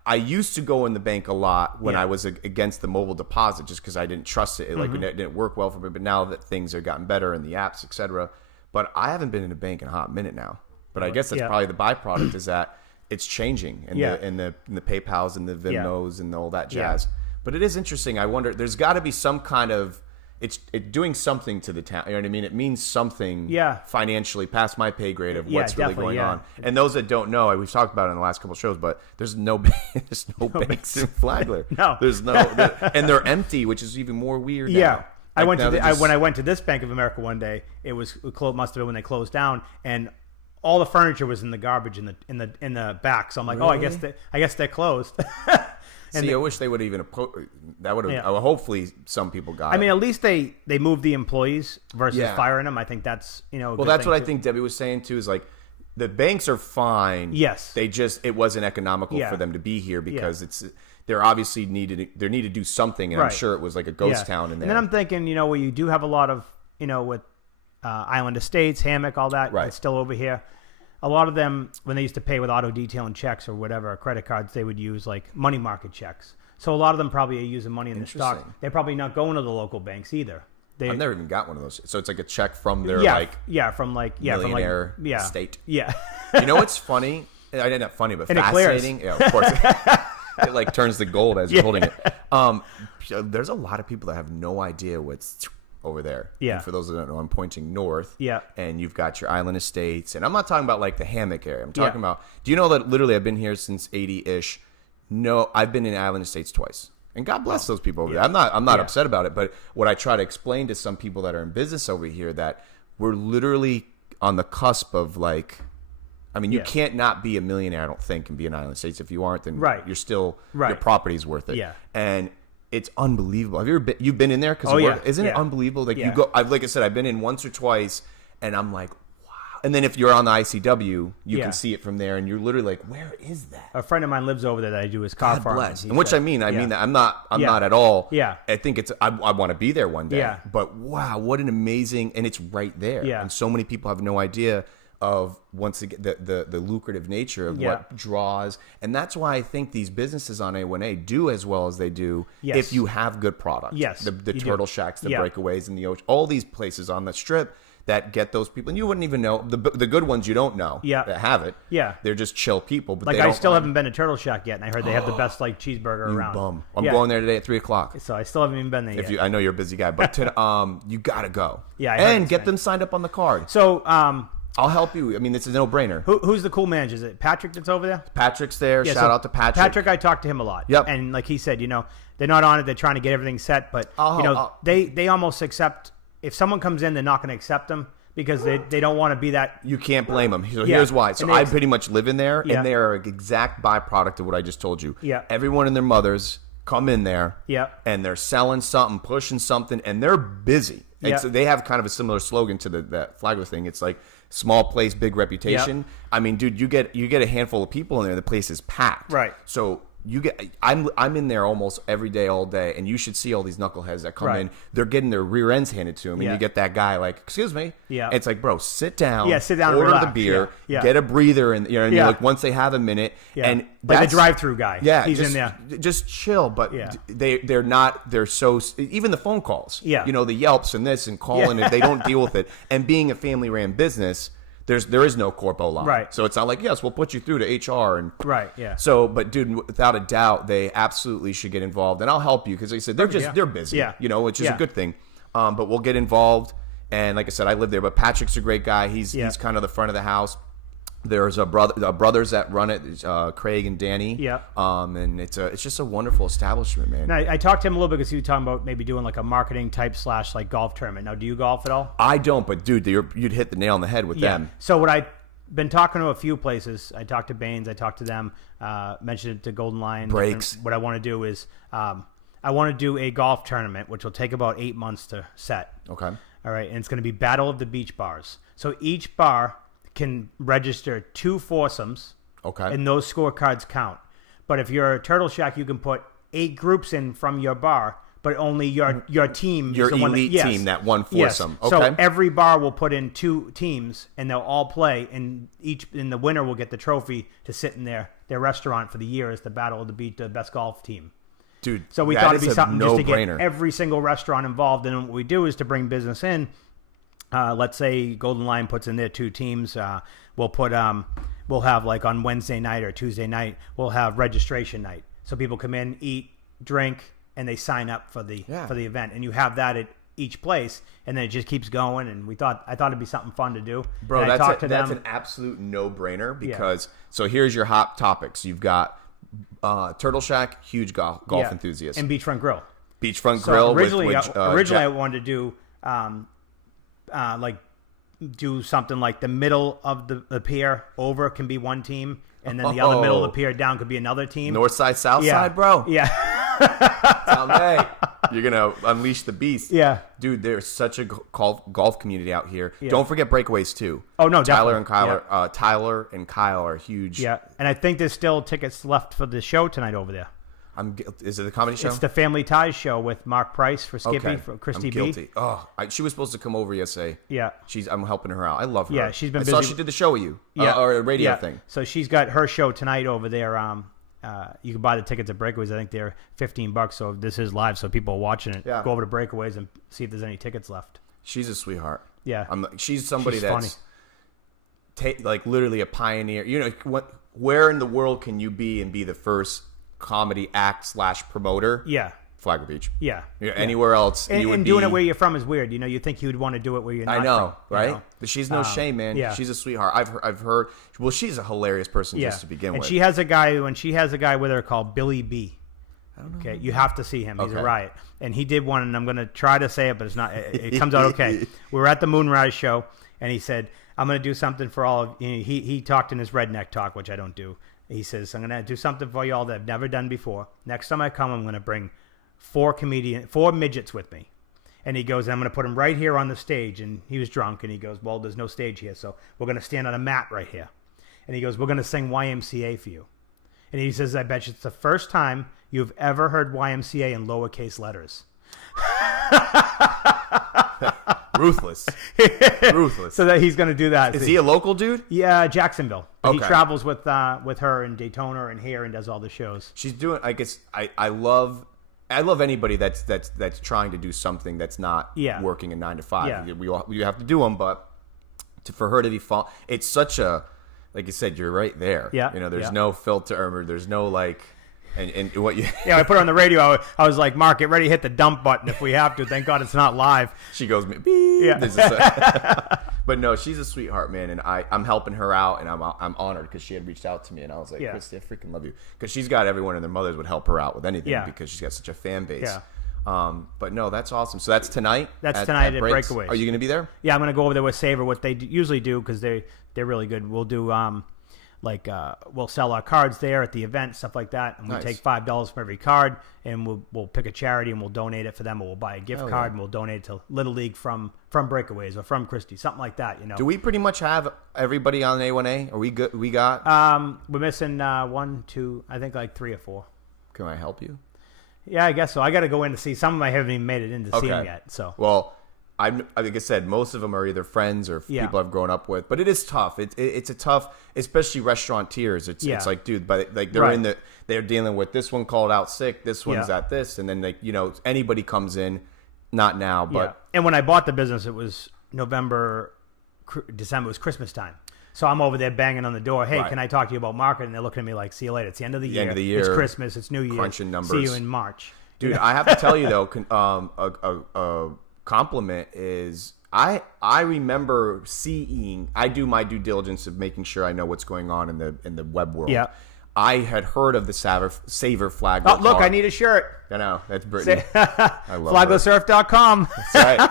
I used to go in the bank a lot when I was against the mobile deposit, just because I didn't trust it. It didn't work well for me. But now that things have gotten better and the apps, etc. But I haven't been in a bank in a hot minute now. But I guess that's probably the byproduct is that it's changing in the PayPals and the Venmos and all that jazz. But it is interesting. I wonder. There's got to be some kind of. It's doing something to the town. You know what I mean? It means something financially past my pay grade of what's really going on. And those that don't know, we've talked about it in the last couple of shows, but there's no banks in Flagler. No. There's no, and they're empty, which is even more weird now. When I went to this Bank of America one day, it must have been when they closed down, and all the furniture was in the garbage in the back. So I'm like, really? I guess they're closed. I wish they would have even that would have. Hopefully, some people got. I mean, at least they moved the employees versus firing them. I think that's well, that's what I think Debbie was saying too. Is like the banks are fine. Yes, it wasn't economical for them to be be because they're obviously needed to do something, and I'm sure it was like a ghost town in there. And then I'm thinking, where you do have a lot of with Island Estates, Hammock, all that, it's still over here. A lot of them, when they used to pay with auto detailing checks or whatever, credit cards, they would use like money market checks. So a lot of them probably are using money in the stock. They're probably not going to the local banks either. I've never even got one of those. So it's like a check from their millionaire state. Yeah. You know what's funny? I didn't have funny, but and fascinating. Yeah, of course. It like turns to gold as you're holding it. There's a lot of people that have no idea what's over there. Yeah. And for those that don't know, I'm pointing north. Yeah. And you've got your Island Estates. And I'm not talking about like the Hammock area. I'm talking about, do you know that literally I've been here since 80-ish? No, I've been in Island Estates twice. And God bless those people over there. I'm not upset about it. But what I try to explain to some people that are in business over here that we're literally on the cusp of like, I mean, you can't not be a millionaire, I don't think, and be in Island Estates. If you aren't, then you're still, your property's worth it. Yeah. And it's unbelievable. Have you ever been? You've been in there? Isn't it unbelievable? Like you go. Like I said, I've been in once or twice, and I'm like, wow. And then if you're on the ICW, you can see it from there, and you're literally like, where is that? A friend of mine lives over there that I do his car farming. And which I mean that I'm not at all. Yeah. I think it's. I want to be there one day. Yeah. But wow, what an amazing, and it's right there. Yeah. And so many people have no idea of once again the lucrative nature of what draws, and that's why I think these businesses on A1A do as well as they do if you have good product. Yes, the Turtle Shacks, the Breakaways, and the ocean, all these places on the strip that get those people, and you wouldn't even know the good ones. You don't know that have it. Yeah, they're just chill people. But like I still haven't been to Turtle Shack yet, and I heard they have the best like cheeseburger around. Bum. I'm going there today at 3:00. So I still haven't even been there yet. I know you're a busy guy, but you gotta go. Yeah, and get them signed up on the card. So I'll help you. I mean, it's a no-brainer. Who's the cool manager? Is it Patrick that's over there? Patrick's there. Yeah, Shout out to Patrick. Patrick, I talked to him a lot. Yep. And like he said, they're not on it. They're trying to get everything set. But, they almost accept. If someone comes in, they're not going to accept them because they don't want to be that. You can't blame them. So here's why. So I pretty much live in there, and they are an exact byproduct of what I just told you. Yeah. Everyone and their mothers come in there, and they're selling something, pushing something, and they're busy. And so they have kind of a similar slogan to that Flagler thing. It's like small place, big reputation. Yep. I mean, dude, you get a handful of people in there. The place is packed. Right. So I'm in there almost every day, all day, and you should see all these knuckleheads that come in. They're getting their rear ends handed to them, and you get that guy like, "Excuse me." Yeah. It's like, bro, sit down. Yeah, sit down. Order and relax. the beer. Yeah. Get a breather, and you know what I mean. Like once they have a minute, and like the drive-through guy. Yeah, he's in there. Just chill. But they're not. They're so even the phone calls. Yeah. The Yelps and this and calling, and they don't deal with it. And being a family-ran business. There is no corpo line. Right. So it's not like, yes, we'll put you through to HR. And right, yeah. So, but dude, without a doubt, they absolutely should get involved. And I'll help you because like I said, they're busy, which is a good thing. But we'll get involved. And like I said, I live there, but Patrick's a great guy. He's kind of the front of the house. There's brothers that run it, Craig and Danny. Yeah. And it's just a wonderful establishment, man. Now, I talked to him a little bit because he was talking about maybe doing like a marketing type / like golf tournament. Now, do you golf at all? I don't, but dude, you'd hit the nail on the head with them. So what I've been talking to a few places. I talked to Baines. I talked to them. Mentioned it to Golden Lion. Breaks. What I want to do is I want to do a golf tournament, which will take about 8 months to set. Okay. All right, and it's going to be Battle of the Beach Bars. So each bar can register 2 foursomes. Okay. And those scorecards count. But if you're a Turtle Shack, you can put 8 groups in from your bar, but only your team. Your is the elite one team, that one foursome. Yes. Okay. So every bar will put in 2 teams, and they'll all play, and the winner will get the trophy to sit in their restaurant for the year as the Battle of the Beach, the best golf team. Dude, so we thought it'd be something just to get every single restaurant involved. And what we do is to bring business in. Let's say Golden Lion puts in their 2 teams. We'll have like on Wednesday night or Tuesday night, we'll have registration night. So people come in, eat, drink, and they sign up for the event. And you have that at each place, and then it just keeps going. And I thought it'd be something fun to do. Bro, that's an absolute no-brainer because so here's your hot topics. You've got Turtle Shack, huge golf enthusiast, and Beachfront Grill. Beachfront Grill. Originally, I wanted to do do something like the middle of the pier over can be one team, and then the other middle of the pier down could be another team. North side, south side, bro. Yeah. Someday you're gonna unleash the beast. Yeah, dude. There's such a golf community out here. Yeah. Don't forget breakaways too. Oh no, Tyler definitely. and Kyle are huge. Yeah, and I think there's still tickets left for the show tonight over there. Is it the comedy show? It's the Family Ties show with Mark Price for Skippy, for Christy I'm guilty. B. She was supposed to come over yesterday. Yeah. I'm helping her out. I love her. Yeah, she's been busy. I saw she did the show with you. Or a radio thing. So she's got her show tonight over there. You can buy the tickets at Breakaways. I think they're $15. So this is live, so people are watching it. Go over to Breakaways and see if there's any tickets left. She's a sweetheart. Yeah. She's somebody that's funny. Like literally a pioneer. Where in the world can you be and be the first comedy act / promoter? Yeah. Flagler Beach. Yeah. Anywhere else, and doing it where you're from is weird. You think you would want to do it where you're not. I know, from, right? But she's no shame, man. Yeah. She's a sweetheart. I've heard. Well, she's a hilarious person just to begin with. And she has a guy with her called Billy B. I don't know. Okay, you have to see him. He's a riot, and he did one, and I'm going to try to say it, but it's not. It comes out okay. We were at the Moonrise show, and he said, "I'm going to do something for all of you." He talked in his redneck talk, which I don't do. He says, "I'm going to do something for y'all that I've never done before. Next time I come, I'm going to bring 4 midgets with me." And he goes, "I'm going to put them right here on the stage." And he was drunk, and he goes, "Well, there's no stage here, so we're going to stand on a mat right here." And he goes, "We're going to sing YMCA for you." And he says, "I bet you it's the first time you've ever heard YMCA in lowercase letters." Ruthless. So that he's going to do that. Is he a local dude? Yeah, Jacksonville. Okay. He travels with her in Daytona and here and does all the shows. She's doing. I guess I love anybody that's trying to do something that's not working a 9 to 5. Yeah. We have to do them, but for her to be fun, it's such a, like you said, you're right there. Yeah. There's no filter, or there's no like. And what you I put her on the radio. I was like, "Mark, get ready to hit the dump button if we have to." Thank God it's not live. She goes, "Beep." Yeah. But But no, she's a sweetheart, man, and I'm helping her out, and I'm honored because she had reached out to me, and I was like, Christy, I freaking love you, because she's got everyone and their mothers would help her out with anything because she's got such a fan base. Yeah. But no, that's awesome. So that's tonight. That's tonight at Breakaways. Are you going to be there? Yeah, I'm going to go over there with Savor. What they usually do, because they're really good. We'll do we'll sell our cards there at the event, stuff like that, and we take $5 from every card, and we'll pick a charity and we'll donate it for them, or we'll buy a gift card and we'll donate it to Little League from Breakaways or from Christie, something like that. Do we pretty much have everybody on A1A? Are we good? We got. We're missing 1, 2, I think like 3 or 4. Can I help you? Yeah, I guess so. I got to go in to see. Some of them I haven't even made it in to see them yet. So like I said, most of them are either friends or people I've grown up with. But it is tough. It's a tough, especially restaurateurs. It's like, dude, but like they're dealing with this one called out sick, this one's at this, and then anybody comes in, not now, but And when I bought the business, it was November, December. It was Christmas time. So I'm over there banging on the door. Hey, can I talk to you about marketing? And they're looking at me like, see you later. It's the end of the year. End of the year. It's Christmas. It's New Year. Crunching numbers. See you in March. Dude, I have to tell you though, a compliment is I remember seeing. I do my due diligence of making sure I know what's going on in the web world. Yeah. I had heard of the Savor Flagler. Oh, look, I need a shirt. I know. That's Brittany. I love FlaglerSurf.com. That's right.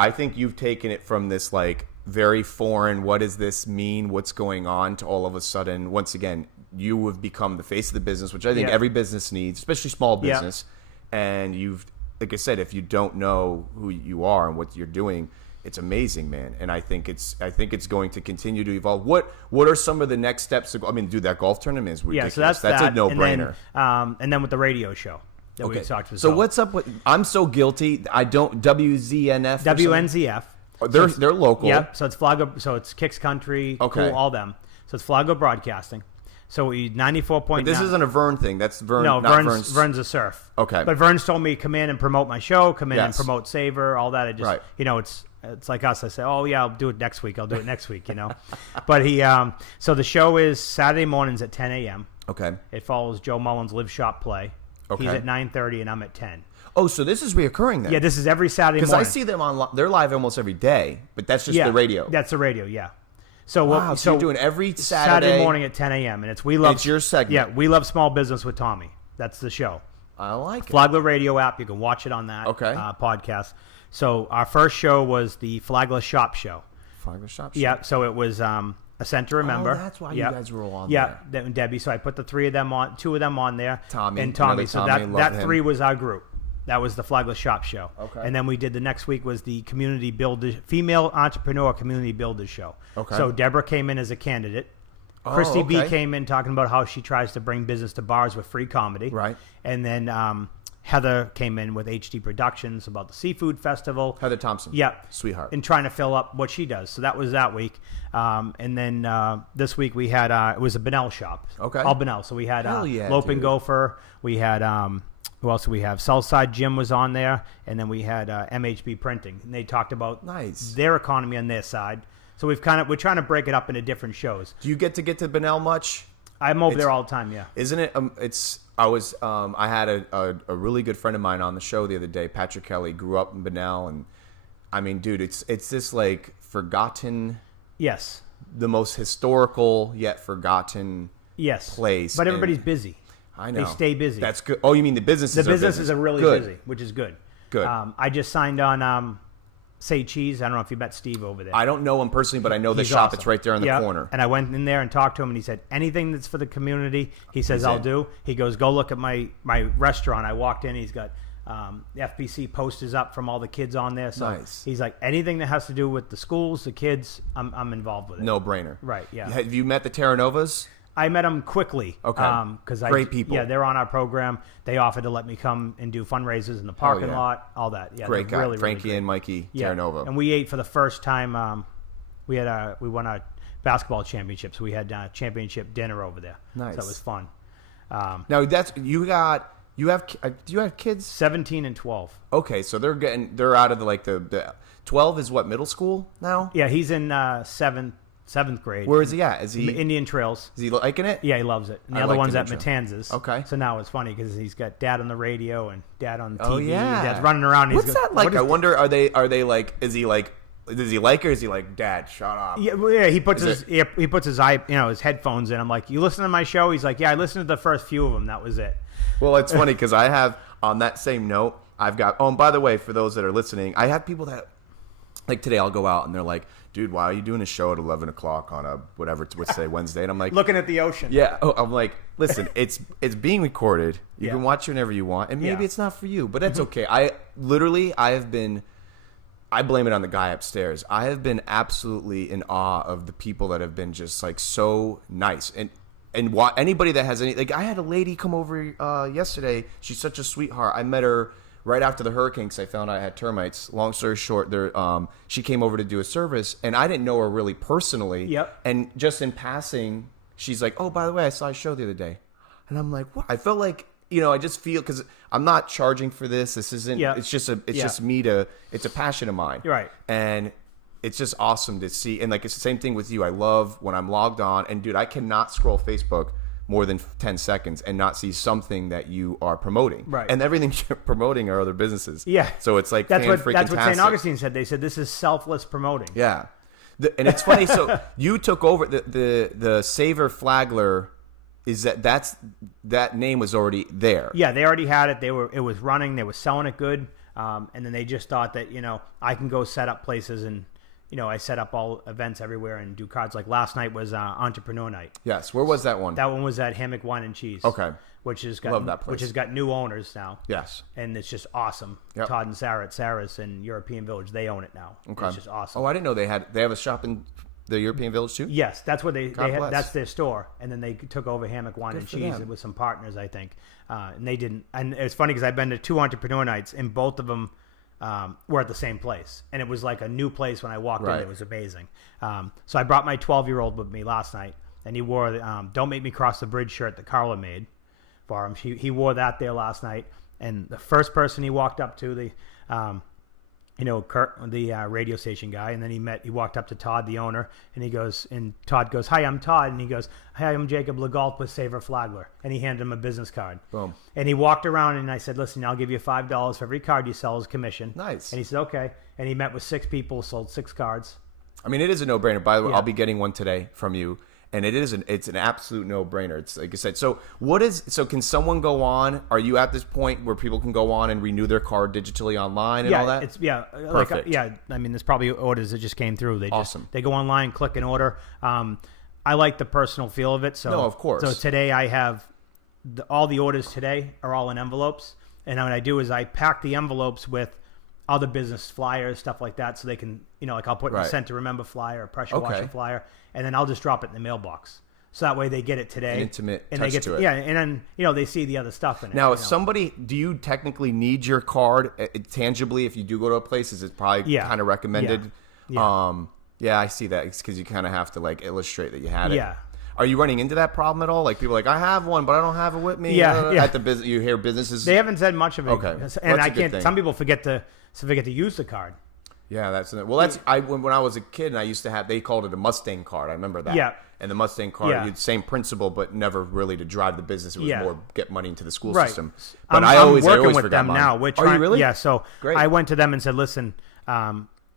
I think you've taken it from this like very foreign, what does this mean? What's going on? To all of a sudden, once again, you have become the face of the business, which I think every business needs, especially small business. And you've, like I said, if you don't know who you are and what you're doing, it's amazing, man. And I think it's going to continue to evolve. What are some of the next steps? I mean, dude, that golf tournament is ridiculous. Yeah, so that's a no-brainer. And then with the radio show. We talked to. So what's up with? I'm so guilty. I don't WZNF. WNZF. They're local. Yep. So it's Flagler. So it's Kicks Country. Okay. Cool, all them. So it's Flagler Broadcasting. So we 94.9. This isn't a Vern thing. That's Vern. No, Vern's a surf. Okay. But Vern's told me come in and promote my show. Come in and promote Savor. All that. I just it's like us. I say, oh yeah, I'll do it next week. I'll do it next week. But he. So the show is Saturday mornings at 10 a.m. Okay. It follows Joe Mullins' Live Shop Play. Okay. He's at 9:30 and I'm at 10. Oh, so this is reoccurring then? Yeah, this is every Saturday morning. Because I see them on. They're live almost every day, but that's just the radio. That's the radio. Yeah. So wow, so you're doing every Saturday morning at 10 a.m. and it's your segment. Yeah, We Love Small Business with Tommy. That's the show. I like it. Flagler Radio app. You can watch it on that podcast. So our first show was the Flagler Shop Show. Flagler Shop Show. Yeah. So it was a Cent to Remember. Oh, that's why you guys were all on there. Yeah, Debbie. So I put the 2 of them on there. Tommy. And Tommy. So that 3 was our group. That was the Flagler Shop Show. Okay. And then we did the next week was the Community Builders, Female Entrepreneur Community Builders Show. Okay. So Deborah came in as a candidate. Christy B came in talking about how she tries to bring business to bars with free comedy. Right. And then Heather came in with HD Productions about the Seafood Festival. Heather Thompson. Yeah. Sweetheart. And trying to fill up what she does. So that was that week. And then this week we had, it was a Benell shop. Okay. All Benell. So we had Lope and Gopher. We had... who else do we have? Southside Jim was on there, and then we had MHB Printing, and they talked about their economy on their side. So we're trying to break it up into different shows. Do you get to Benell much? I'm over there all the time. Yeah. Isn't it? I had a really good friend of mine on the show the other day. Patrick Kelly grew up in Benell, and I mean, dude, it's this like forgotten. Yes. The most historical yet forgotten. Place, but everybody's busy. I know. They stay busy. That's good. Oh, you mean the businesses? The businesses are really busy, which is good. Good. I just signed on Say Cheese. I don't know if you met Steve over there. I don't know him personally, but I know the shop. Awesome. It's right there in the corner. And I went in there and talked to him, and he said, anything that's for the community, he says, I'll do. He goes, go look at my restaurant. I walked in. He's got the FBC posters up from all the kids on there. So he's like, anything that has to do with the schools, the kids, I'm involved with it. No brainer. Right, yeah. Have you met the Terranovas? I met them quickly. Okay. Great people. Yeah, they're on our program. They offered to let me come and do fundraisers in the parking lot, all that. Yeah, great guy. Really, Frankie really and Mikey Terranova. And we ate for the first time. We won our basketball championship, so we had championship dinner over there. Nice. So it was fun. Now do you have kids? 17 and 12. Okay, so they're out of the 12 is what, middle school now? Yeah, he's in 7th 7th grade. Where is he at? Is he Indian Trails? Is he liking it? Yeah, he loves it. And the other one's at Indian Matanzas. Okay. So now it's funny because he's got dad on the radio and dad on TV. Oh yeah. Dad's running around. What's that like? I wonder. Are they like? Is he like? Does he like it, or is he like, Dad, shut up? Yeah, he puts his his headphones in. I'm like, you listen to my show? He's like, yeah, I listened to the first few of them. That was it. Well, it's funny because I have, on that same note, I've got, oh, and by the way, for those that are listening, I have people that, like today I'll go out and they're like, dude, why are you doing a show at 11 o'clock on a whatever, let's say Wednesday? And I'm like, looking at the ocean. Yeah. Oh, I'm like, listen, it's being recorded. You can watch it whenever you want. And maybe it's not for you, but that's okay. I blame it on the guy upstairs. I have been absolutely in awe of the people that have been just like so nice. And anybody that has any, like I had a lady come over yesterday. She's such a sweetheart. I met her right after the hurricane because I found out I had termites. Long story short, she came over to do a service and I didn't know her really personally. Yep. And just in passing, she's like, oh, by the way, I saw a show the other day. And I'm like, what? I felt like, I just feel, because I'm not charging for this. This isn't, it's just me it's a passion of mine. Right. And it's just awesome to see. And like, it's the same thing with you. I love when I'm logged on and dude, I cannot scroll Facebook more than 10 seconds and not see something that you are promoting. Right. And everything you're promoting are other businesses. Yeah. So it's like, that's what St. Augustine said. They said, this is selfless promoting. Yeah. And it's funny. So you took over the Savor Flagler. Is that name was already there? Yeah, they already had it. It was running. They were selling it good, and then they just thought that I can go set up places, and I set up all events everywhere and do cards. Like last night was Entrepreneur Night. Yes, where was that one? That one was at Hammock Wine and Cheese. Okay, love that place. Which has got new owners now. Yes, and it's just awesome. Yep. Todd and Sarah at Sarah's in European Village, they own it now. Okay, it's just awesome. Oh, I didn't know they have a shop in the European Village too? Yes, that's where that's their store, and then they took over Hammock Wine and Cheese with some partners, I think. And they didn't. And it's funny because I've been to 2 Entrepreneur Nights, and both of them were at the same place, and it was like a new place when I walked in. It was amazing. So I brought my 12-year-old with me last night, and he wore the "Don't Make Me Cross the Bridge" shirt that Carla made for him. He wore that there last night, and the first person he walked up to, Kurt, the radio station guy, and then he walked up to Todd, the owner, and Todd goes, "Hi, I'm Todd," and he goes, "Hi, I'm Jacob Legault with Savor Flagler," and he handed him a business card. Boom. And he walked around, and I said, "Listen, I'll give you $5 for every card you sell as commission." Nice. And he said, "Okay," and he met with 6 people, sold 6 cards. I mean, it is a no-brainer. By the way, I'll be getting one today from you. And it's an absolute no-brainer. It's like I said. So can someone go on? Are you at this point where people can go on and renew their card digitally online and all that? Perfect. I mean, there's probably orders that just came through. They go online, click an order. I like the personal feel of it. So no, of course. So today I have all the orders today are all in envelopes, and what I do is I pack the envelopes with other business flyers, stuff like that, so they can, like I'll put in a Sent to Remember flyer, a pressure washer flyer, and then I'll just drop it in the mailbox. So that way they get it today. An intimate and touch they get to it. Yeah, and then, they see the other stuff in it. Now, do you technically need your card tangibly if you do go to a place? Is it probably kind of recommended? Yeah, I see that. It's because you kind of have to, like, illustrate that you had it. Yeah. Are you running into that problem at all? Like, people are like, I have one, but I don't have it with me. Yeah. At the business, you hear businesses. They haven't said much of it. Okay. And I can't. Some people forget to use the card. Yeah, when I was a kid and I used to have, they called it a Mustang card. I remember that. Yeah. And the Mustang card, same principle, but never really to drive the business. It was more get money into the school system. But I'm working with them now. Are you really? Yeah. So great. I went to them and said, listen,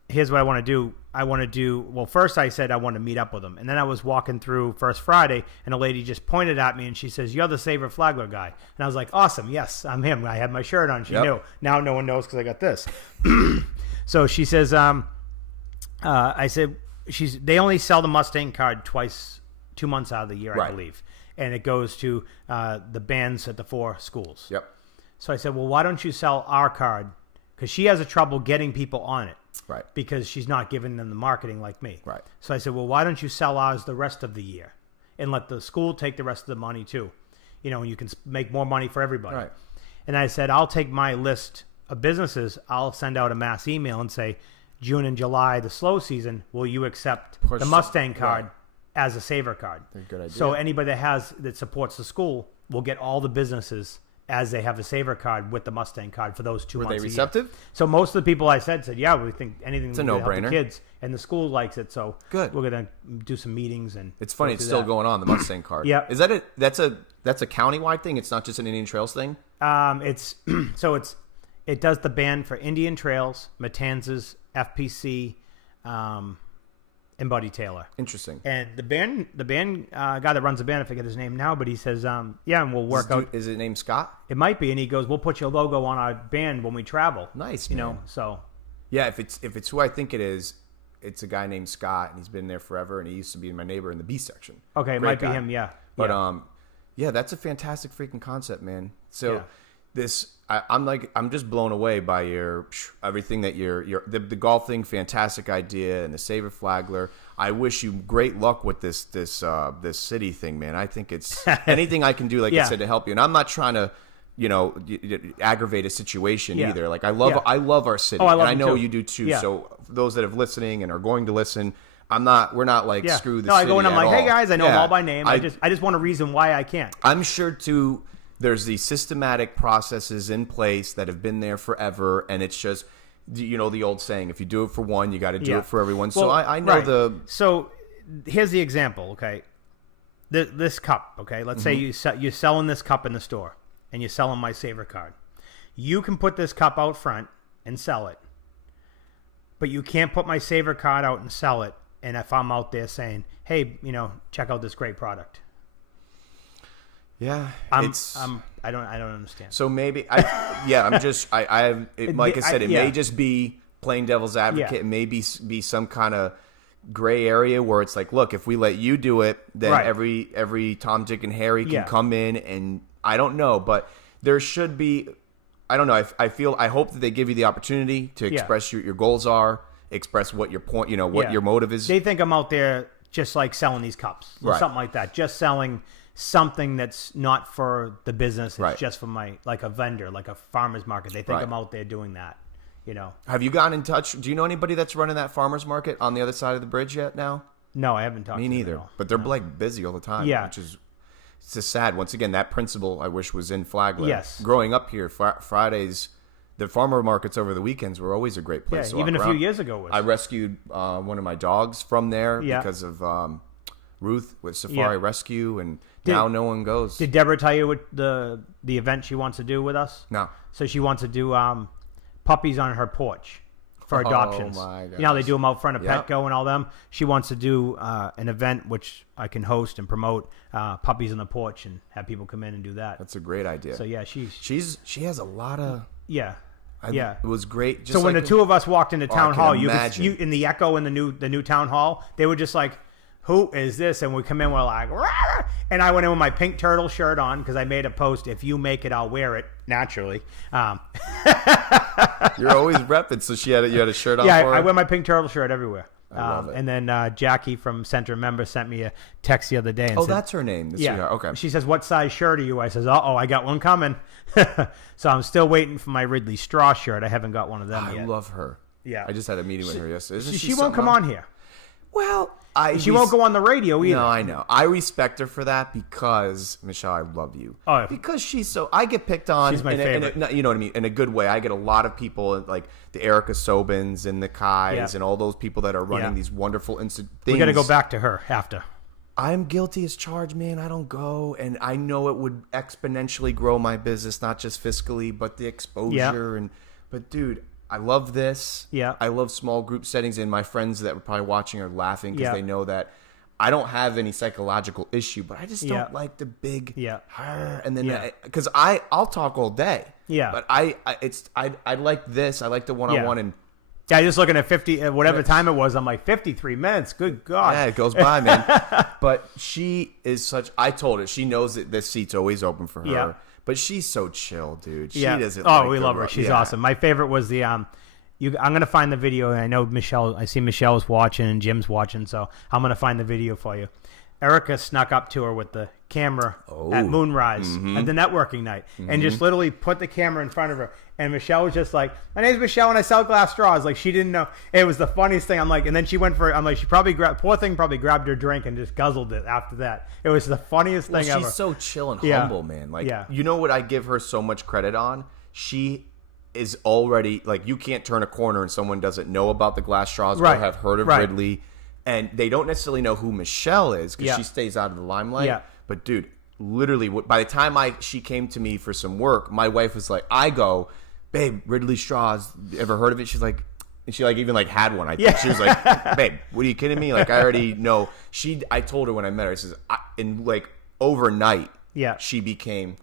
here's what I want to do. Well, first I said I want to meet up with them. And then I was walking through First Friday, and a lady just pointed at me, and she says, "You're the Savor Flagler guy." And I was like, awesome. Yes, I'm him. I had my shirt on. She knew. Now no one knows because I got this. So she says, I said, they only sell the Mustang card 2 months out of the year, I believe. And it goes to the bands at the 4 schools. Yep. So I said, well, why don't you sell our card? Because she has a trouble getting people on it. Right. Because she's not giving them the marketing like me. Right. So I said, well, why don't you sell ours the rest of the year and let the school take the rest of the money too? And you can make more money for everybody. Right. And I said, I'll take my list of businesses. I'll send out a mass email and say, June and July, the slow season, will you accept the Mustang card as a Savor card? Good idea. So anybody that supports the school will get all the businesses as they have the Savor card with the Mustang card for those 2 months. Were they receptive? So most of the people I said, yeah, we think anything it's a no-brainer. The kids, and the school likes it. So good. We're gonna do some meetings and. It's funny. It's still going on, the Mustang card. Yeah. Is that it? That's a countywide thing. It's not just an Indian Trails thing. It does the ban for Indian Trails, Matanzas, FPC, and Buddy Taylor. Interesting. And the band guy that runs the band, I forget his name now, but he says, yeah, and we'll work out. Is it named Scott? It might be, and he goes, we'll put your logo on our band when we travel. Nice, you man. know. So. Yeah, if it's who I think it is, it's a guy named Scott, and he's been there forever, and he used to be my neighbor in the B section. Okay, it might be him. Yeah. But yeah, that's a fantastic freaking concept, man. So I'm just blown away by everything that the golf thing, fantastic idea, and the Savor Flagler. I wish you great luck with this city thing, man. I think it's anything I can do, like I said, to help you. And I'm not trying to, aggravate a situation either. Like I love our city, and I know you do too. Yeah. So for those that have listening and are going to listen, we're not like screw the city. I go in, I'm like, all. Hey guys, I know them all by name. I just want a reason why I can't. I'm sure too. There's these systematic processes in place that have been there forever, and it's just, the old saying, if you do it for one, you got to do it for everyone. So I know So here's the example, okay? This cup, okay? Let's say you're selling this cup in the store, and you're selling my Savor card. You can put this cup out front and sell it, but you can't put my Savor card out and sell it, and if I'm out there saying, hey, check out this great product. Yeah, I don't understand. So maybe like I said, it may just be playing devil's advocate. It may be some kind of gray area where it's like, look, if we let you do it, then every Tom, Dick, and Harry can come in, and I don't know, but there should be. I don't know. I hope that they give you the opportunity to express your goals are, express what your point, what your motive is. They think I'm out there just like selling these cups, or something like that, just selling something that's not for the business. It's just for like a vendor, like a farmer's market. They think I'm out there doing that, Have you gotten in touch? Do you know anybody that's running that farmer's market on the other side of the bridge yet now? No, I haven't talked to them. Me neither. But they're like busy all the time. Yeah. Which is, it's just sad. Once again, that principle I wish was in Flagler. Yes. Growing up here, Fridays, the farmer markets over the weekends were always a great place to walk even around. a few years ago. I rescued one of my dogs from there because of Ruth with Safari Rescue, and now no one goes. Did Deborah tell you what the event she wants to do with us? No. So she wants to do puppies on her porch for adoptions. Oh my gosh. You know how they do them out front of Petco and all them? She wants to do an event which I can host and promote, puppies on the porch, and have people come in and do that. That's a great idea. So yeah, she has a lot of it was great. Just so when the two of us walked into town hall, you in the Echo in the new town hall, they were just like, who is this? And we come in, we're like, rah! And I went in with my pink turtle shirt on because I made a post, if you make it, I'll wear it, naturally. You're always repping, so you had a shirt on for her? I wear my pink turtle shirt everywhere. I love it. And then Jackie from Center Member sent me a text the other day. And said, that's her name. Okay. She says, what size shirt are you? I says, I got one coming. So I'm still waiting for my Ridley Straw shirt. I haven't got one of them yet. I love her. Yeah. I just had a meeting with her yesterday. She won't come on here. Well, she won't go on the radio either. No, I know. I respect her for that because, Michelle, I love you. Oh, because she's so... I get picked on. She's my favorite. You know what I mean? In a good way. I get a lot of people, like the Erica Sobins and the Kais and all those people that are running these wonderful things. We got to go back to her after. I'm guilty as charged, man. I don't go. And I know it would exponentially grow my business, not just fiscally, but the exposure. But, dude... I love this. Yeah. I love small group settings, and my friends that were probably watching are laughing because they know that I don't have any psychological issue, but I just don't like the big and then because I'll talk all day. Yeah. But I like this. I like the one-on-one and I just looking at 50 whatever time it was. I'm like 53 minutes. Good God. Yeah, it goes by, man. But she is such. I told her she knows that this seat's always open for her. Yeah. But she's so chill, dude. She doesn't. Oh, we love her. She's awesome. My favorite was the I'm gonna find the video. And I know Michelle. I see Michelle's watching and Jim's watching, so I'm gonna find the video for you. Erica snuck up to her with the camera at Moonrise at the networking night and just literally put the camera in front of her. And Michelle was just like, my name's Michelle and I sell glass straws. Like, she didn't know. It was the funniest thing. I'm like, and then she went for, I'm like, she probably poor thing probably grabbed her drink and just guzzled it after that. It was the funniest thing ever. She's so chill and humble, man. Like, you know what I give her so much credit on? She is already, like, you can't turn a corner and someone doesn't know about the glass straws or have heard of Ridley. And they don't necessarily know who Michelle is because she stays out of the limelight. Yeah. But, dude, literally, by the time she came to me for some work, my wife was like, I go, babe, Ridley Straws, ever heard of it? She's like, and she like even like had one. I think she was like, babe, what are you kidding me? Like, I already know. I told her when I met her, I says, in like overnight, she became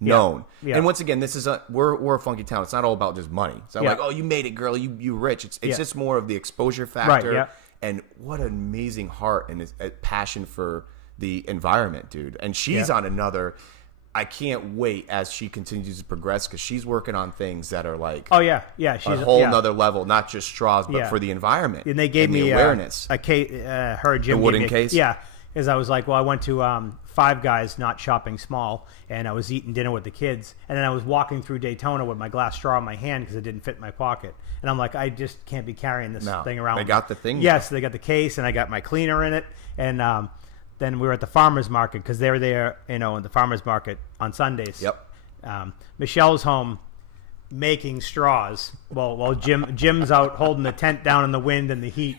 known. Yeah. And once again, this is we're a funky town. It's not all about just money. It's not like, oh, you made it, girl. You rich. It's just more of the exposure factor. Right, and what an amazing heart and a passion for the environment, dude. And she's on another. I can't wait as she continues to progress because she's working on things that are like she's a whole nother level, not just straws, but for the environment. And they gave me awareness. A case, her Jim, the wooden case. Yeah, as I was like, well, I went to Five Guys, not shopping small, and I was eating dinner with the kids, and then I was walking through Daytona with my glass straw in my hand because it didn't fit in my pocket, and I'm like, I just can't be carrying this thing around. They got the thing. Yes, they got the case, and I got my cleaner in it, and then we were at the farmer's market because they were there, in the farmer's market on Sundays. Yep. Michelle's home making straws while Jim's out holding the tent down in the wind and the heat.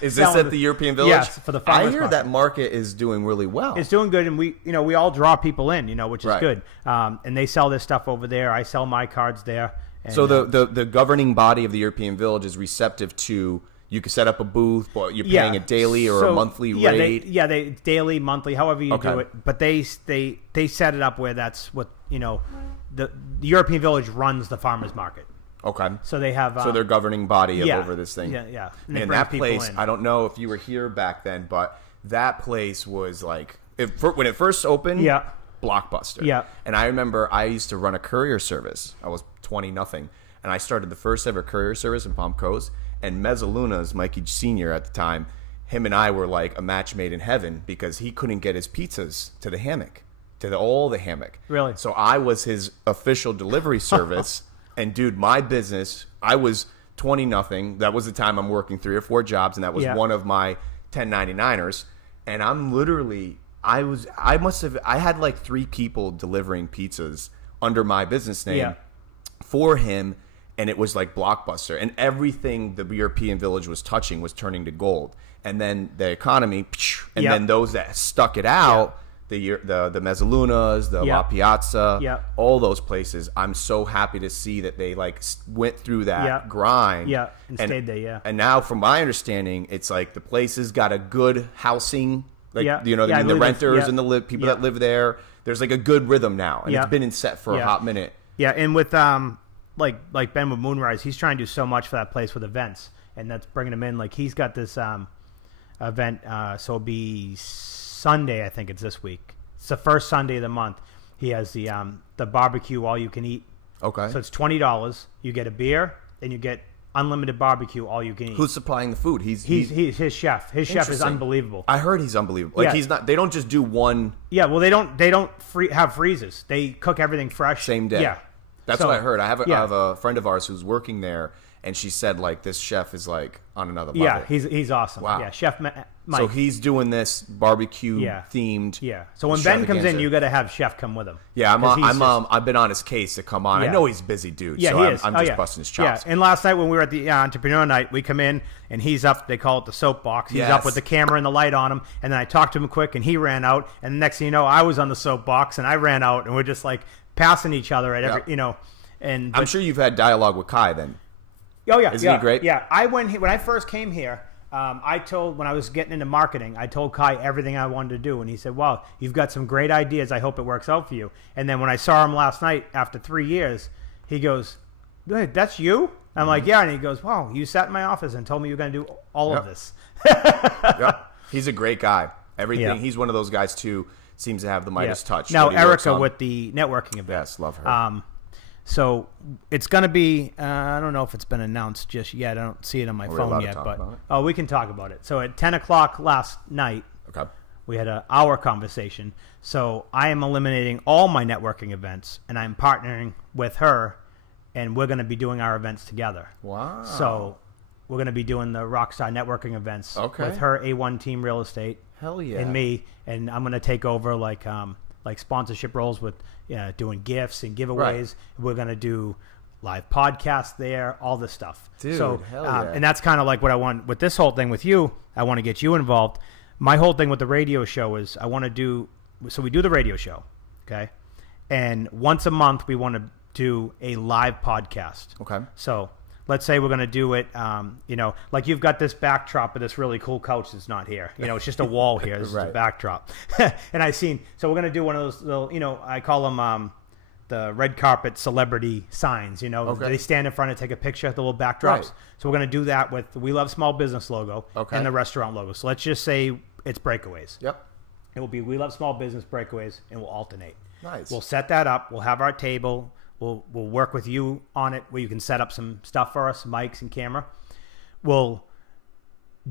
Is this at the European Village? Yes, for the farmer's I hear that market is doing really well. It's doing good, and we all draw people in, which is good. And they sell their stuff over there. I sell my cards there. And, so the governing body of the European Village is receptive to. You can set up a booth, but you're paying a daily or a monthly rate. They daily, monthly, however you do it. But they set it up where that's what the European Village runs the farmers market. Okay. So they have so they're govening body over this thing. Yeah. And that place, I don't know if you were here back then, but that place was like when it first opened. Yeah. Blockbuster. Yeah. And I remember I used to run a courier service. I was 20-0, and I started the first ever courier service in Palm Coast. And Mezzalunas, Mikey Sr. at the time, him and I were like a match made in heaven because he couldn't get his pizzas to the hammock, to the hammock. Really? So I was his official delivery service. And dude, my business, I was 20-0. That was the time I'm working 3 or 4 jobs, and that was one of my 1099ers. And I'm literally, I had like 3 people delivering pizzas under my business name for him. And it was like Blockbuster, and everything the European Village was touching was turning to gold. And then the economy, and then those that stuck it out, the Mezzalunas, the La Piazza, all those places. I'm so happy to see that they like went through that grind, and stayed there, And now, from my understanding, it's like the places got a good housing, like the renters and the people that live there. There's like a good rhythm now, and it's been in set for a hot minute. Yeah, and with like Ben with Moonrise, he's trying to do so much for that place with events, and that's bringing him in. Like, he's got this event, so it'll be Sunday, I think it's this week. It's the first Sunday of the month. He has the barbecue all you can eat. Okay. So it's $20. You get a beer, and you get unlimited barbecue all you can eat. Who's supplying the food? He's his chef. His chef is unbelievable. I heard he's unbelievable. Like, he's not. They don't just do one. Yeah. Well, they don't have freezes. They cook everything fresh. Same day. Yeah. That's what I heard. I have a friend of ours who's working there, and she said like this chef is like on another level. Yeah, he's awesome. Wow. Yeah, Chef Mike. So he's doing this barbecue themed. Yeah. So when Ben comes in, you got to have Chef come with him. Yeah, I've been on his case to come on. Yeah. I know he's a busy dude. Yeah, so he is. I'm just busting his chops. Yeah. And last night when we were at the entrepreneur night, we come in and he's up. They call it the soapbox. He's up with the camera and the light on him. And then I talked to him quick, and he ran out. And the next thing you know, I was on the soapbox and I ran out, and we're just like passing each other at every And I'm sure you've had dialogue with Kai then. Oh yeah, isn't he great? Yeah, I went when I first came here. When I was getting into marketing, I told Kai everything I wanted to do, and he said, "Wow, you've got some great ideas. I hope it works out for you." And then when I saw him last night after 3 years, he goes, "That's you?" I'm like, "Yeah," and he goes, "Wow, you sat in my office and told me you were going to do all of this." He's a great guy. Everything. He's one of those guys too. Seems to have the Midas touch. Now Erica with the networking event. Yes, love her. So it's going to be, I don't know if it's been announced just yet. I don't see it on my phone yet, but we can talk about it. So at 10 o'clock last night, We had an hour conversation. So I am eliminating all my networking events, and I'm partnering with her, and we're going to be doing our events together. Wow. So we're going to be doing the Rockstar networking events with her A1 Team Real Estate. Hell yeah. And me, and I'm going to take over like sponsorship roles with doing gifts and giveaways. Right. We're going to do live podcasts there, all this stuff. Dude, so, hell yeah. And that's kind of like what I want with this whole thing with you. I want to get you involved. My whole thing with the radio show is I want to do, so we do the radio show, okay? And once a month we want to do a live podcast. Okay. So let's say we're going to do it, like you've got this backdrop of this really cool couch that's not here. It's just a wall here. This right. is a backdrop. And so we're going to do one of those little, I call them the red carpet celebrity signs. Okay. They stand in front and take a picture of the little backdrops. Right. So we're going to do that with the We Love Small Business logo and the restaurant logo. So let's just say it's Breakaways. Yep. It will be We Love Small Business Breakaways, and we'll alternate. Nice. We'll set that up. We'll have our table. We'll work with you on it where you can set up some stuff for us, mics and camera. We'll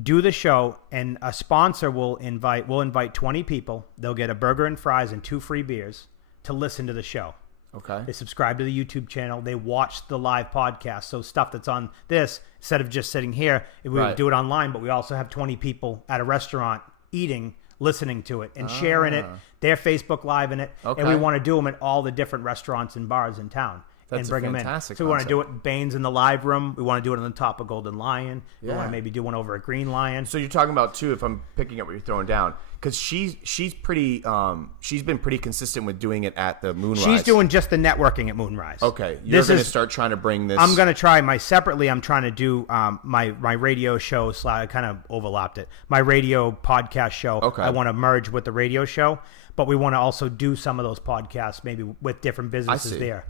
do the show, and a sponsor we'll invite 20 people. They'll get a burger and fries and 2 free beers to listen to the show. Okay. They subscribe to the YouTube channel. They watch the live podcast. So stuff that's on this, instead of just sitting here, we would do it online, but we also have 20 people at a restaurant eating, listening to it, and sharing it. They're Facebook Live in it. Okay. And we want to do them at all the different restaurants and bars in town. That's and bring them in. So we want to do it in Baines in the live room. We want to do it on the top of Golden Lion. We want to maybe do one over at Green Lion. So you're talking about too, if I'm picking up what you're throwing down, because she's pretty she's been pretty consistent with doing it at the Moonrise. She's doing just the networking at Moonrise. Okay, you're going to start trying to bring this. I'm going to try separately. I'm trying to do my radio show. I kind of overlapped it. My radio podcast show. Okay, I want to merge with the radio show, but we want to also do some of those podcasts maybe with different businesses there.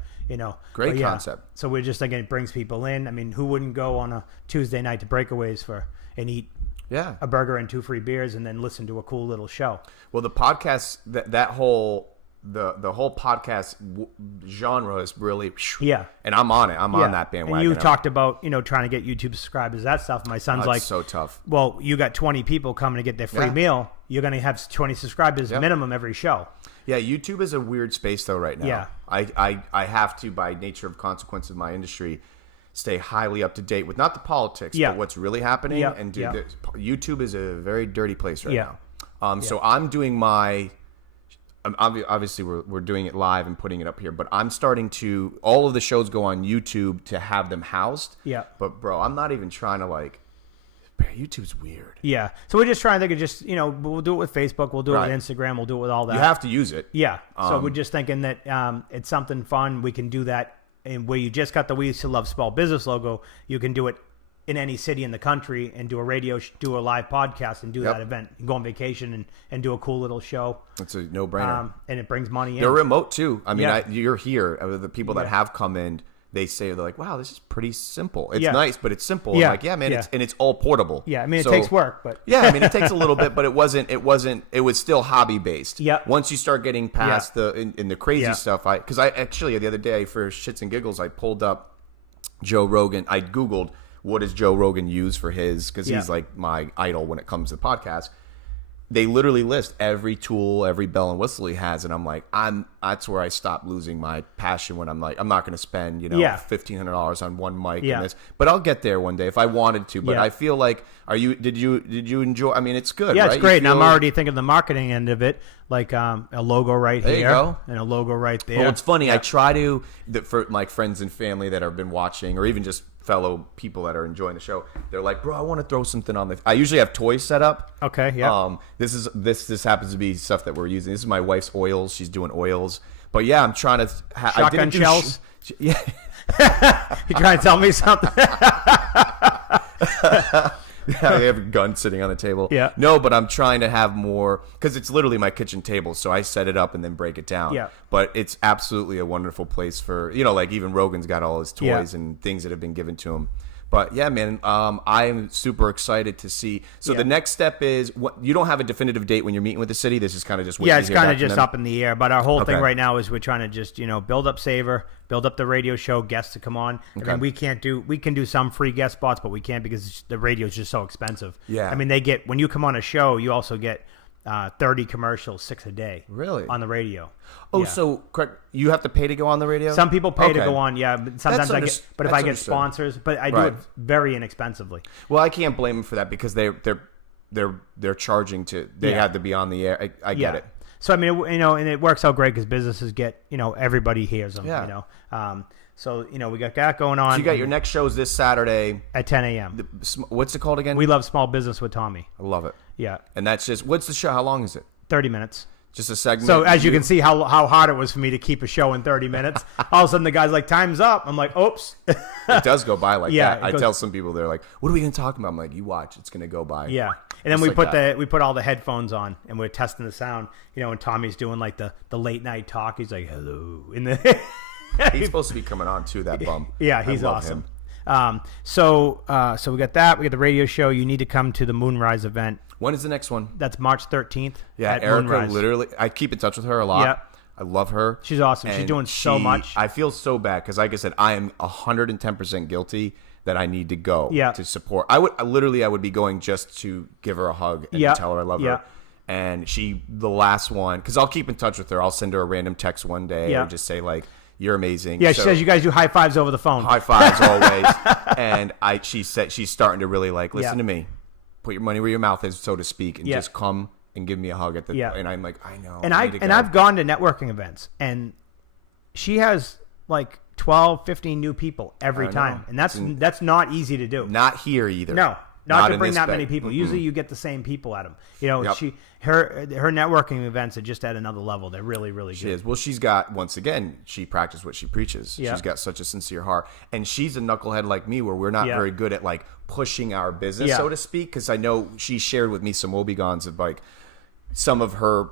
Great concept. So we're just thinking it brings people in. I mean, who wouldn't go on a Tuesday night to Breakaways and eat a burger and 2 free beers and then listen to a cool little show? Well, the podcast, that whole the whole podcast genre is really and I'm on it. I'm on that bandwagon. And you talked about trying to get YouTube subscribers, that stuff. My son's like, so tough. Well, you got 20 people coming to get their free meal. You're going to have 20 subscribers minimum every show. Yeah, YouTube is a weird space though right now. Yeah. I have to, by nature of consequence of my industry, stay highly up to date with not the politics, but what's really happening. Yeah. And YouTube is a very dirty place right now. So I'm doing obviously we're doing it live and putting it up here, but I'm starting to, all of the shows go on YouTube to have them housed. Yeah. But bro, I'm not even trying to YouTube's weird. Yeah. So we're just trying to think of we'll do it with Facebook, we'll do it with Instagram, we'll do it with all that. You have to use it. Yeah. So we're just thinking that it's something fun. We can do that, and where you just got the We Still Love Small Business logo, you can do it in any city in the country and do a live podcast and do that event. You can go on vacation and do a cool little show. It's a no-brainer. And it brings money in. They're remote too. I mean, you're here. The people that have come in, they're like, wow, this is pretty simple. It's nice, but it's simple. Yeah. I'm like, yeah, man, it's all portable. Yeah, I mean, it takes work, but it takes a little bit, but it was still hobby based. Yeah. Once you start getting past the crazy stuff, because I actually the other day for shits and giggles, I pulled up Joe Rogan. I Googled what does Joe Rogan use for his, because he's like my idol when it comes to podcast. They literally list every tool, every bell and whistle he has, and I'm like, that's where I stop losing my passion when I'm like, I'm not going to spend $1,500 on one mic and this, but I'll get there one day if I wanted to. But I feel like, did you enjoy? I mean, it's good. Yeah, right? It's great, and I'm already thinking of the marketing end of it, like a logo right there here, you go. And a logo right there. Well, it's funny. I try to for like friends and family that have been watching, or even just fellow people that are enjoying the show, they're like, bro, I want to throw something on I usually have toys set up. Okay, yeah. This happens to be stuff that we're using. This is my wife's oils. She's doing oils. But yeah, I'm trying to shotgun shells. You trying to tell me something? Yeah, they have a gun sitting on the table. Yeah. No, but I'm trying to have more, because it's literally my kitchen table, so I set it up and then break it down. Yeah. But it's absolutely a wonderful place for, like even Rogan's got all his toys and things that have been given to him. But yeah, man, I'm super excited to see. So the next step is, you don't have a definitive date when you're meeting with the city. This is kind of just it's kind of just up in the air. But our whole thing right now is we're trying to just build up Savor, build up the radio show, guests to come on. Okay. I mean, we can do some free guest spots, but we can't because the radio is just so expensive. Yeah. I mean, when you come on a show, you also get 30 commercials, 6 a day. Really? On the radio. Oh, so correct. You have to pay to go on the radio? Some people pay to go on, yeah. But sometimes but if I get sponsors, but I do it very inexpensively. Well, I can't blame them for that because they're charging to. They have to be on the air. I get it. So I mean, and it works out great because businesses get, everybody hears them. Yeah. So we got that going on. So you got your next shows this Saturday at 10 a.m. What's it called again? We Love Small Business with Tommy. I love it. Yeah. And that's just, what's the show? How long is it? 30 minutes. Just a segment. So as you can see how hard it was for me to keep a show in 30 minutes. All of a sudden the guy's like, time's up. I'm like, oops. It does go by like that. I tell some people, they're like, what are we going to talk about? I'm like, you watch, it's going to go by. Yeah. And then we put all the headphones on and we're testing the sound, and Tommy's doing like the late night talk. He's like, hello. He's supposed to be coming on too, that bum. Yeah, he's awesome. So we got that. We got the radio show. You need to come to the Moonrise event. When is the next one? That's March 13th. Yeah, Erica, Moonrise. Literally, I keep in touch with her a lot. Yeah. I love her. She's awesome. She's doing so much. I feel so bad because, like I said, I am 110% guilty that I need to go to support. I would be going just to give her a hug and tell her I love her. And the last one, because I'll keep in touch with her. I'll send her a random text one day or just say like, you're amazing. Yeah, she says you guys do high fives over the phone. High fives always. And she said she's starting to really listen to me. Put your money where your mouth is, so to speak, and just come and give me a hug at the and I'm like, I know. And I've gone to networking events, and she has like 12, 15 new people every time. And that's not easy to do. Not here either. No. Not to bring that many people. Mm-hmm. Usually you get the same people at them. Her networking events are just at another level. They're really, really good. She is. Well, she's got, once again, she practiced what she preaches. Yeah. She's got such a sincere heart. And she's a knucklehead like me where we're not very good at like pushing our business, so to speak. Because I know she shared with me some wobegons of like some of her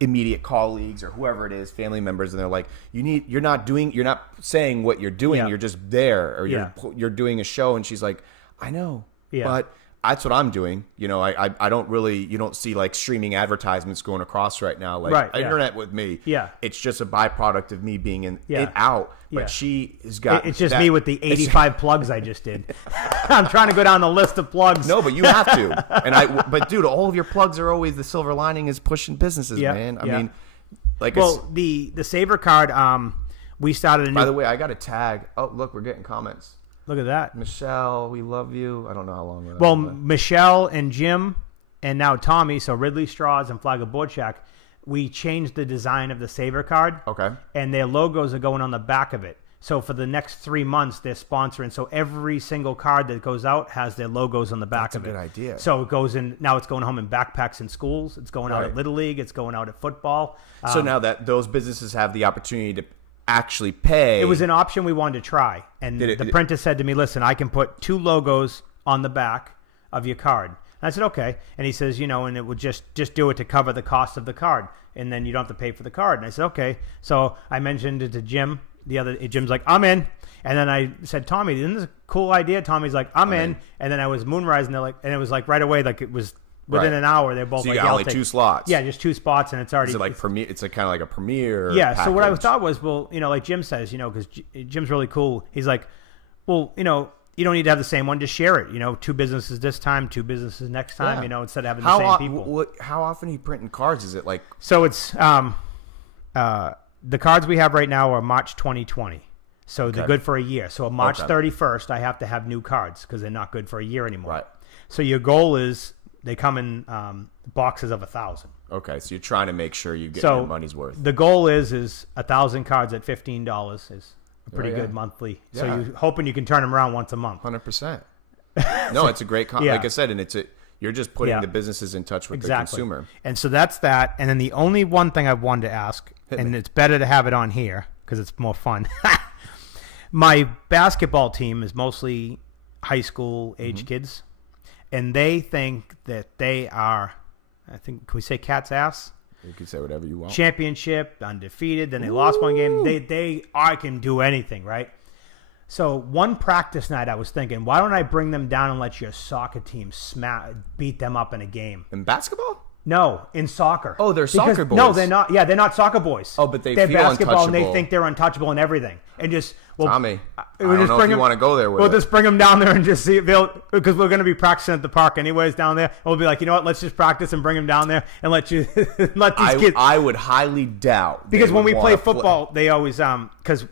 immediate colleagues or whoever it is, family members, and they're like, you're not saying what you're doing. You're just there, or you're doing a show. And she's like, I know. Yeah. But that's what I'm doing. I don't really, you don't see like streaming advertisements going across right now. Like internet with me. Yeah. It's just a byproduct of me being it out. But she has got. It's just me with the 85 plugs I just did. I'm trying to go down the list of plugs. No, but you have to. But dude, all of your plugs are always the silver lining is pushing businesses, man. I mean, like. Well, the Savor card, we started a new. By the way, I got a tag. Oh, look, we're getting comments. Look at that. Michelle, we love you. I don't know how long we're on. Michelle and Jim and now Tommy, so Ridley Straws and Flagler Boardcheck, we changed the design of the Savor card. Okay. And their logos are going on the back of it. So for the next 3 months, they're sponsoring. So every single card that goes out has their logos on the back of it. That's a good idea. So it goes in, now it's going home in backpacks in schools. It's going out at Little League. It's going out at football. So now that those businesses have the opportunity to actually pay. It was an option we wanted to try. And the printer said to me, listen, I can put 2 logos on the back of your card. And I said, okay. And he says, and it would just do it to cover the cost of the card. And then you don't have to pay for the card. And I said, okay. So I mentioned it to Jim. Jim's like, I'm in. And then I said, Tommy, isn't this a cool idea? Tommy's like, I'm in. And then I was Moonrise, and it was like right away, like it was within an hour. They're both so you got only 2 slots. Yeah, just 2 spots, and it's already. Is it like premiere? It's kind of like a premiere. Yeah. package. So what I thought was, well, like Jim says, because Jim's really cool. He's like, well, you don't need to have the same one. Just share it. 2 businesses this time, 2 businesses next time. Instead of having the same people. How often are you printing cards? Is it like? So it's the cards we have right now are March 2020. So they're good for a year. So on March 31st, I have to have new cards because they're not good for a year anymore. Right. So your goal is they come in boxes of 1,000. Okay, so you're trying to make sure you get your money's worth. The goal is 1,000 cards at $15 is a pretty good monthly. Yeah. So you're hoping you can turn them around once a month. 100%. No, it's a great like I said, and you're just putting the businesses in touch with the consumer. And so that's that. And then the only one thing I wanted to ask, it's better to have it on here because it's more fun. My basketball team is mostly high school age kids, and they think that they are, can we say cat's ass? You can say whatever you want. Championship, undefeated, then they lost one game. They can do anything, right? So one practice night I was thinking, why don't I bring them down and let your soccer team beat them up in a game? In basketball? No, in soccer. Oh, they're soccer boys. No, they're not. Yeah, they're not soccer boys. Oh, but they're feel basketball, untouchable. and they think they're untouchable and everything. And just Tommy, I don't know if you want to go there with We'll just bring them down there and just see because we're going to be practicing at the park anyways down there. We'll be like, you know what? Let's just practice and bring them down there and let these kids. I would highly doubt because when we play football, they always because.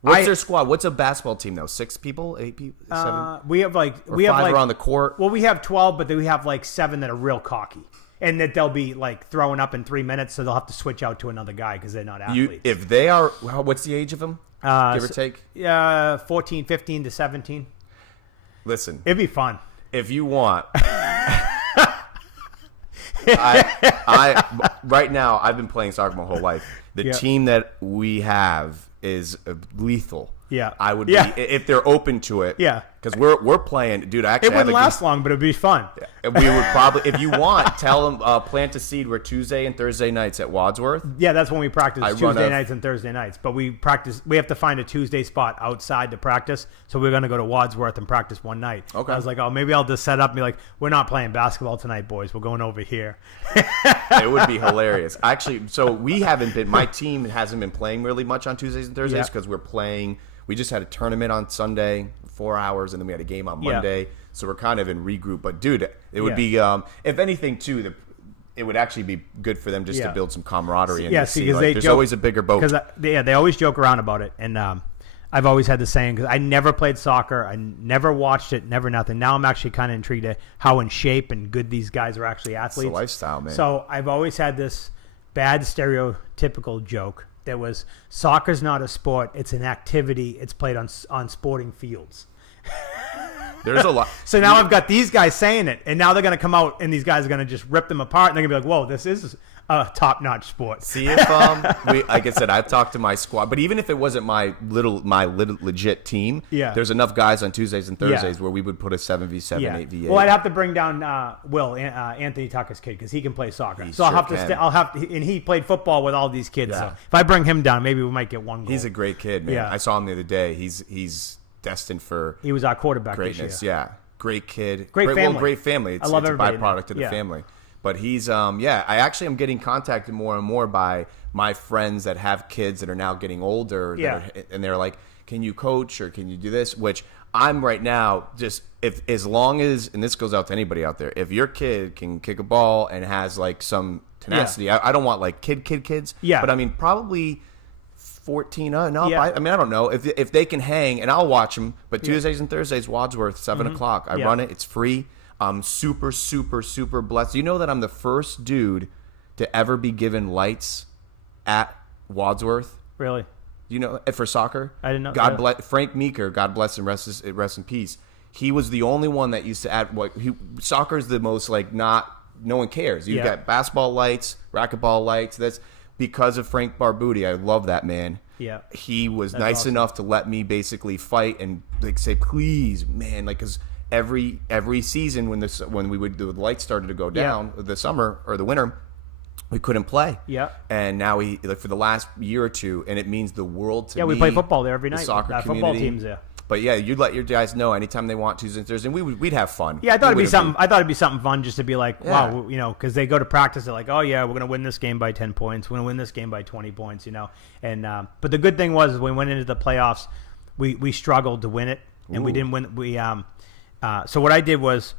What's their squad? What's a basketball team though? 6 people, 8 people, 7. We have like or 5 are on the court. Well, we have 12, but then we have like 7 that are real cocky. And that they'll be like throwing up in 3 minutes, so they'll have to switch out to another guy because they're not athletes. If they are, what's the age of them? Give or take? 14, 15 to 17. Listen. It'd be fun. If you want. I right now, I've been playing soccer my whole life. The team that we have is lethal. Yeah, I would be if they're open to it. Yeah, because we're playing, dude. Actually, it wouldn't last long, but it'd be fun. We would probably, if you want, tell them plant a seed. We're Tuesday and Thursday nights at Wadsworth. Yeah, that's when we practice. Tuesday nights and Thursday nights. But we practice. We have to find a Tuesday spot outside to practice. So we're gonna go to Wadsworth and practice one night. Okay. I was like, oh, maybe I'll just set up and be like, we're not playing basketball tonight, boys. We're going over here. It would be hilarious. Actually, so we haven't been. My team hasn't been playing really much on Tuesdays and Thursdays because we're playing. We just had a tournament on Sunday, 4 hours, and then we had a game on Monday. Yeah. So we're kind of in regroup. But, dude, it would be, if anything, too, it would actually be good for them just to build some camaraderie. And see, like, there's always a bigger boat. Because they always joke around about it. And I've always had the saying, because I never played soccer. I never watched it, never nothing. Now I'm actually kind of intrigued at how in shape and good these guys are actually athletes. It's a lifestyle, man. So I've always had this bad stereotypical joke. There was soccer's not a sport; it's an activity. It's played on sporting fields. There's a lot. So now I've got these guys saying it, and now they're going to come out, and these guys are going to just rip them apart, and they're going to be like, "Whoa, this is a top-notch sport." See if like I said, I've talked to my squad, but even if it wasn't my little legit team, there's enough guys on Tuesdays and Thursdays where we would put a 7v7, 8v8. Well, I'd have to bring down Anthony Tucker's kid because he can play soccer. I'll have to, and he played football with all these kids. So if I bring him down, maybe we might get one goal. He's a great kid, man. I saw him the other day. He's destined for he was our quarterback greatness. This year. Yeah, great kid, great family. Well, great family. It's, I love it's a byproduct of the family. But he's I actually am getting contacted more and more by my friends that have kids that are now getting older. And they're like, "Can you coach or can you do this?" Which I'm right now just as long as, and this goes out to anybody out there, if your kid can kick a ball and has like some tenacity, I don't want like kids. Yeah. But I mean probably 14 up. I mean, I don't know if they can hang, and I'll watch them. But Tuesdays and Thursdays, Wadsworth, 7 o'clock. I run it. It's free. I'm super, super, super blessed. You know that I'm the first dude to ever be given lights at Wadsworth. Really? You know, for soccer. I didn't know. God bless Frank Meeker. God bless him. Rest in peace. He was the only one that used to add. Soccer is the most like not. No one cares. You've got basketball lights, racquetball lights. That's because of Frank Barbuti. I love that man. Yeah, he was nice enough to let me basically fight and like say, please, man, like because every season when the lights started to go down, the summer or the winter, we couldn't play. Yeah, and now for the last year or two, and it means the world to me. Yeah, we play football there every night. The soccer community. Football teams there. But yeah, you'd let your guys know anytime they want Tuesday and Thursday, and we'd have fun. Yeah, I thought it'd be something. I thought it'd be something fun just to be like, wow, you know, because they go to practice, they're like, oh yeah, we're gonna win this game by 10 points. We're gonna win this game by 20 points, you know. And but the good thing was when we went into the playoffs, we struggled to win it, and we didn't win. So what I did was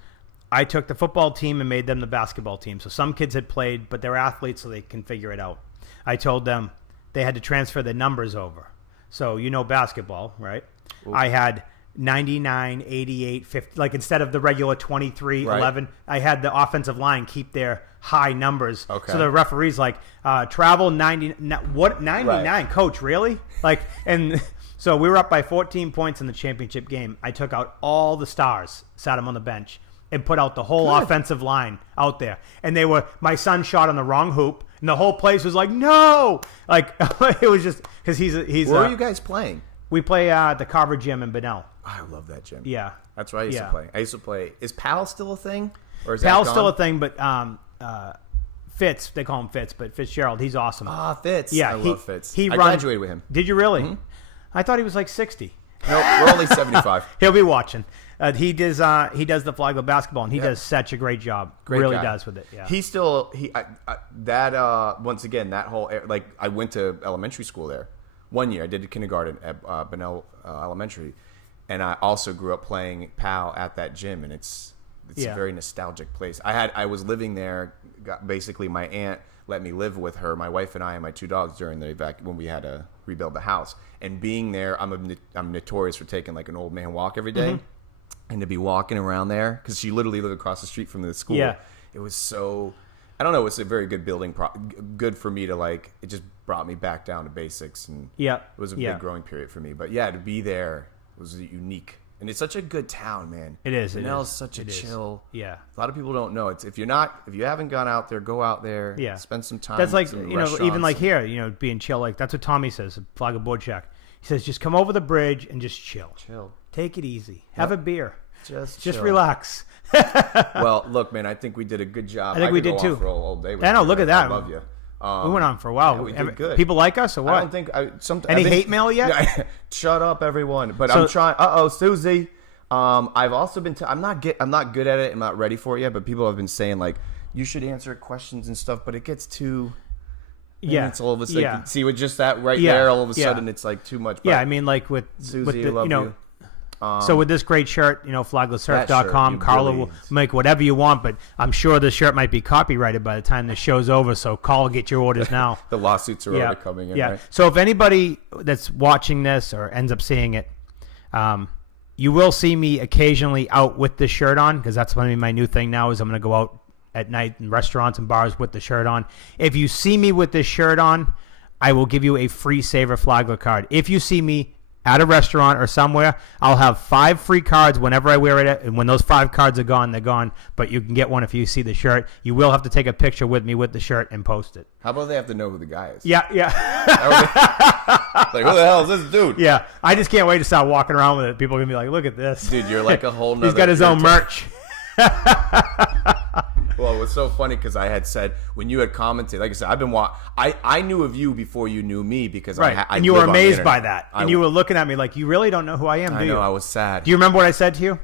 I took the football team and made them the basketball team. So some kids had played, but they're athletes, so they can figure it out. I told them they had to transfer their numbers over. So you know basketball, right? Ooh. I had 99, 88, 50. Like instead of the regular 23, 11, I had the offensive line keep their high numbers. Okay. So the referee's like, travel 90. What 99, right. Coach? Really? Like, and so we were up by 14 points in the championship game. I took out all the stars, sat them on the bench, and put out the whole offensive line out there. And they were, my son shot on the wrong hoop, and the whole place was like, no! Like, it was just, because he's Where are you guys playing? We play the Carver Gym in Bunnell. I love that gym. Yeah. That's where I used to play. I used to play. Is PAL still a thing? Or is PAL's that still a thing, but Fitz, they call him Fitz, but Fitzgerald, he's awesome. Fitz. Yeah. I love Fitz. I graduated graduated with him. Did you really? Mm-hmm. I thought he was like 60. No, we're only 75. He'll be watching. He does the Flagler basketball, and he does such a great job. Great really guy. does with it. Yeah. Once again, that whole like I went to elementary school there 1 year. I did kindergarten at Bunnell Elementary, and I also grew up playing PAL at that gym, and it's a very nostalgic place. I was living there. Basically, my aunt let me live with her, my wife and I, and my 2 dogs during when we had to rebuild the house. And being there, I'm notorious for taking like an old man walk every day. And to be walking around there, because she literally lived across the street from the school. Yeah. It was so, I don't know, it's a very good building, good for me to like, it just brought me back down to basics. And it was a big growing period for me. But yeah, to be there was unique. And it's such a good town, man. It is. Bunnell's such a chill. Yeah. A lot of people don't know. It's if you haven't gone out there, go out there. Yeah. Spend some time. That's like even like here, being chill. Like that's what Tommy says. Flagler board check. He says just come over the bridge and just chill. Take it easy. Have a beer. Just relax. Well, look, man. I think we did a good job. I think we did too. For all day. I know. Look at that. I love you. We went on for a while. Yeah, we did good. People like us or what? I don't think any hate mail yet? Shut up, everyone. But I'm trying. Susie. I've also been. I'm not good at it. I'm not ready for it yet. But people have been saying like you should answer questions and stuff. But it gets too. It's all of a sudden. See, with just that there, all of a sudden it's like too much. But I mean, like with Susie, with the, I love you. So with this great shirt, flaglersurf.com, Carla will make whatever you want, but I'm sure the shirt might be copyrighted by the time the show's over, so call, get your orders now. The lawsuits are already coming in, right? So if anybody that's watching this or ends up seeing it, you will see me occasionally out with this shirt on, because that's going to be my new thing now, is I'm going to go out at night in restaurants and bars with the shirt on. If you see me with this shirt on, I will give you a free Savor Flagler card. If you see me at a restaurant or somewhere, I'll have 5 free cards whenever I wear it. And when those 5 cards are gone, they're gone. But you can get one if you see the shirt. You will have to take a picture with me with the shirt and post it. How about they have to know who the guy is? Yeah. Like, who the hell is this dude? Yeah. I just can't wait to start walking around with it. People are going to be like, look at this. Dude, you're like a whole nother... He's got his own merch. Well, it was so funny because I had said, when you had commented, like I said, I knew of you before you knew me because I and you were amazed by that. And you were looking at me like, you really don't know who I am, do you? I know, I was sad. Do you remember what I said to you?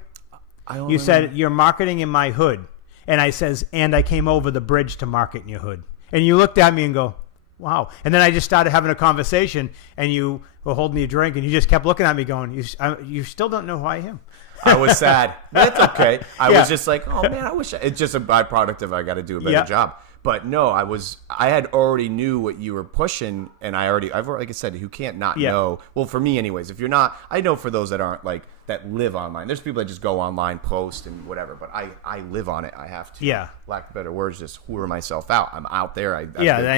I don't You said, you're marketing in my hood. And I says, and I came over the bridge to market in your hood. And you looked at me and go, wow. And then I just started having a conversation, and you were holding your drink, and you just kept looking at me going, you still don't know who I am. I was sad. That's okay. I was just like, oh man, I wish it's just a byproduct of I got to do a better job. But no, I had already knew what you were pushing, and I've like I said, who can't not know. Well, for me anyways, if you're not, I know for those that aren't like, that live online, there's people that just go online, post and whatever, but I live on it. I have to, lack of better words, just whore myself out. I'm out there. I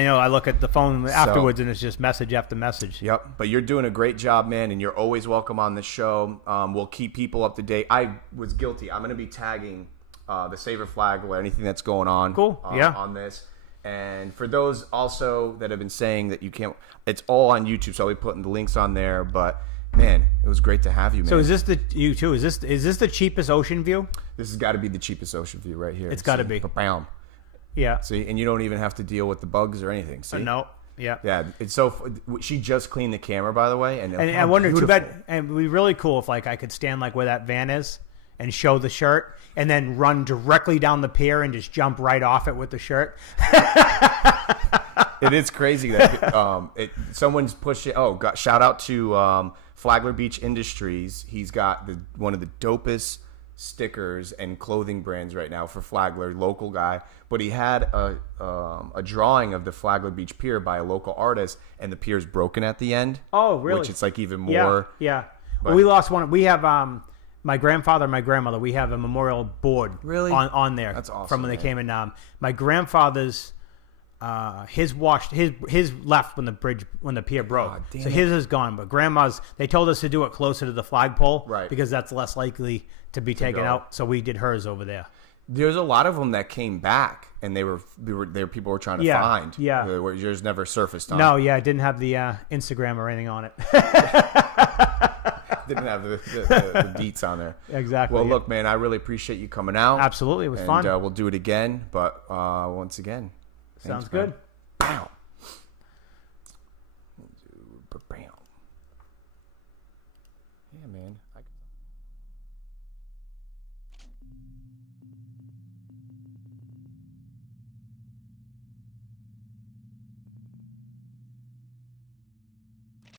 know. I look at the phone afterwards and it's just message after message. Yep. But you're doing a great job, man, and you're always welcome on the show. We'll keep people up to date. I was guilty. I'm going to be tagging the Savor Flagler, anything that's going on on this. And for those also that have been saying that you can't, it's all on YouTube, so I'll be putting the links on there. But man, it was great to have you, man. So is this is this the cheapest ocean view? This has got to be the cheapest ocean view right here. It's got to be. Bam. Yeah. See, and you don't even have to deal with the bugs or anything. See? No. Yeah. Yeah. It's so. She just cleaned the camera, by the way, and I wonder too bad. And it'd be really cool if like I could stand like where that van is and show the shirt, and then run directly down the pier and just jump right off it with the shirt. It is crazy that someone's pushing. Oh, shout out to Flagler Beach Industries. He's got one of the dopest stickers and clothing brands right now for Flagler, local guy. But he had a drawing of the Flagler Beach Pier by a local artist, and the pier's broken at the end. Oh, really? Which it's like even more. Yeah. Well, we lost one. We have my grandfather and my grandmother. We have a memorial board on there. That's awesome. From when they came in. My grandfather's his left when the pier broke. So his is gone. But grandma's, they told us to do it closer to the flagpole, right? Because that's less likely to be taken out. So we did hers over there. There's a lot of them that came back, and people were trying to find. Yeah, yours never surfaced on. No, I didn't have the Instagram or anything on it. Didn't have the deets on there. Exactly. Well, look, man, I really appreciate you coming out. Absolutely, it was fun. And we'll do it again. But once again, sounds good. Wow.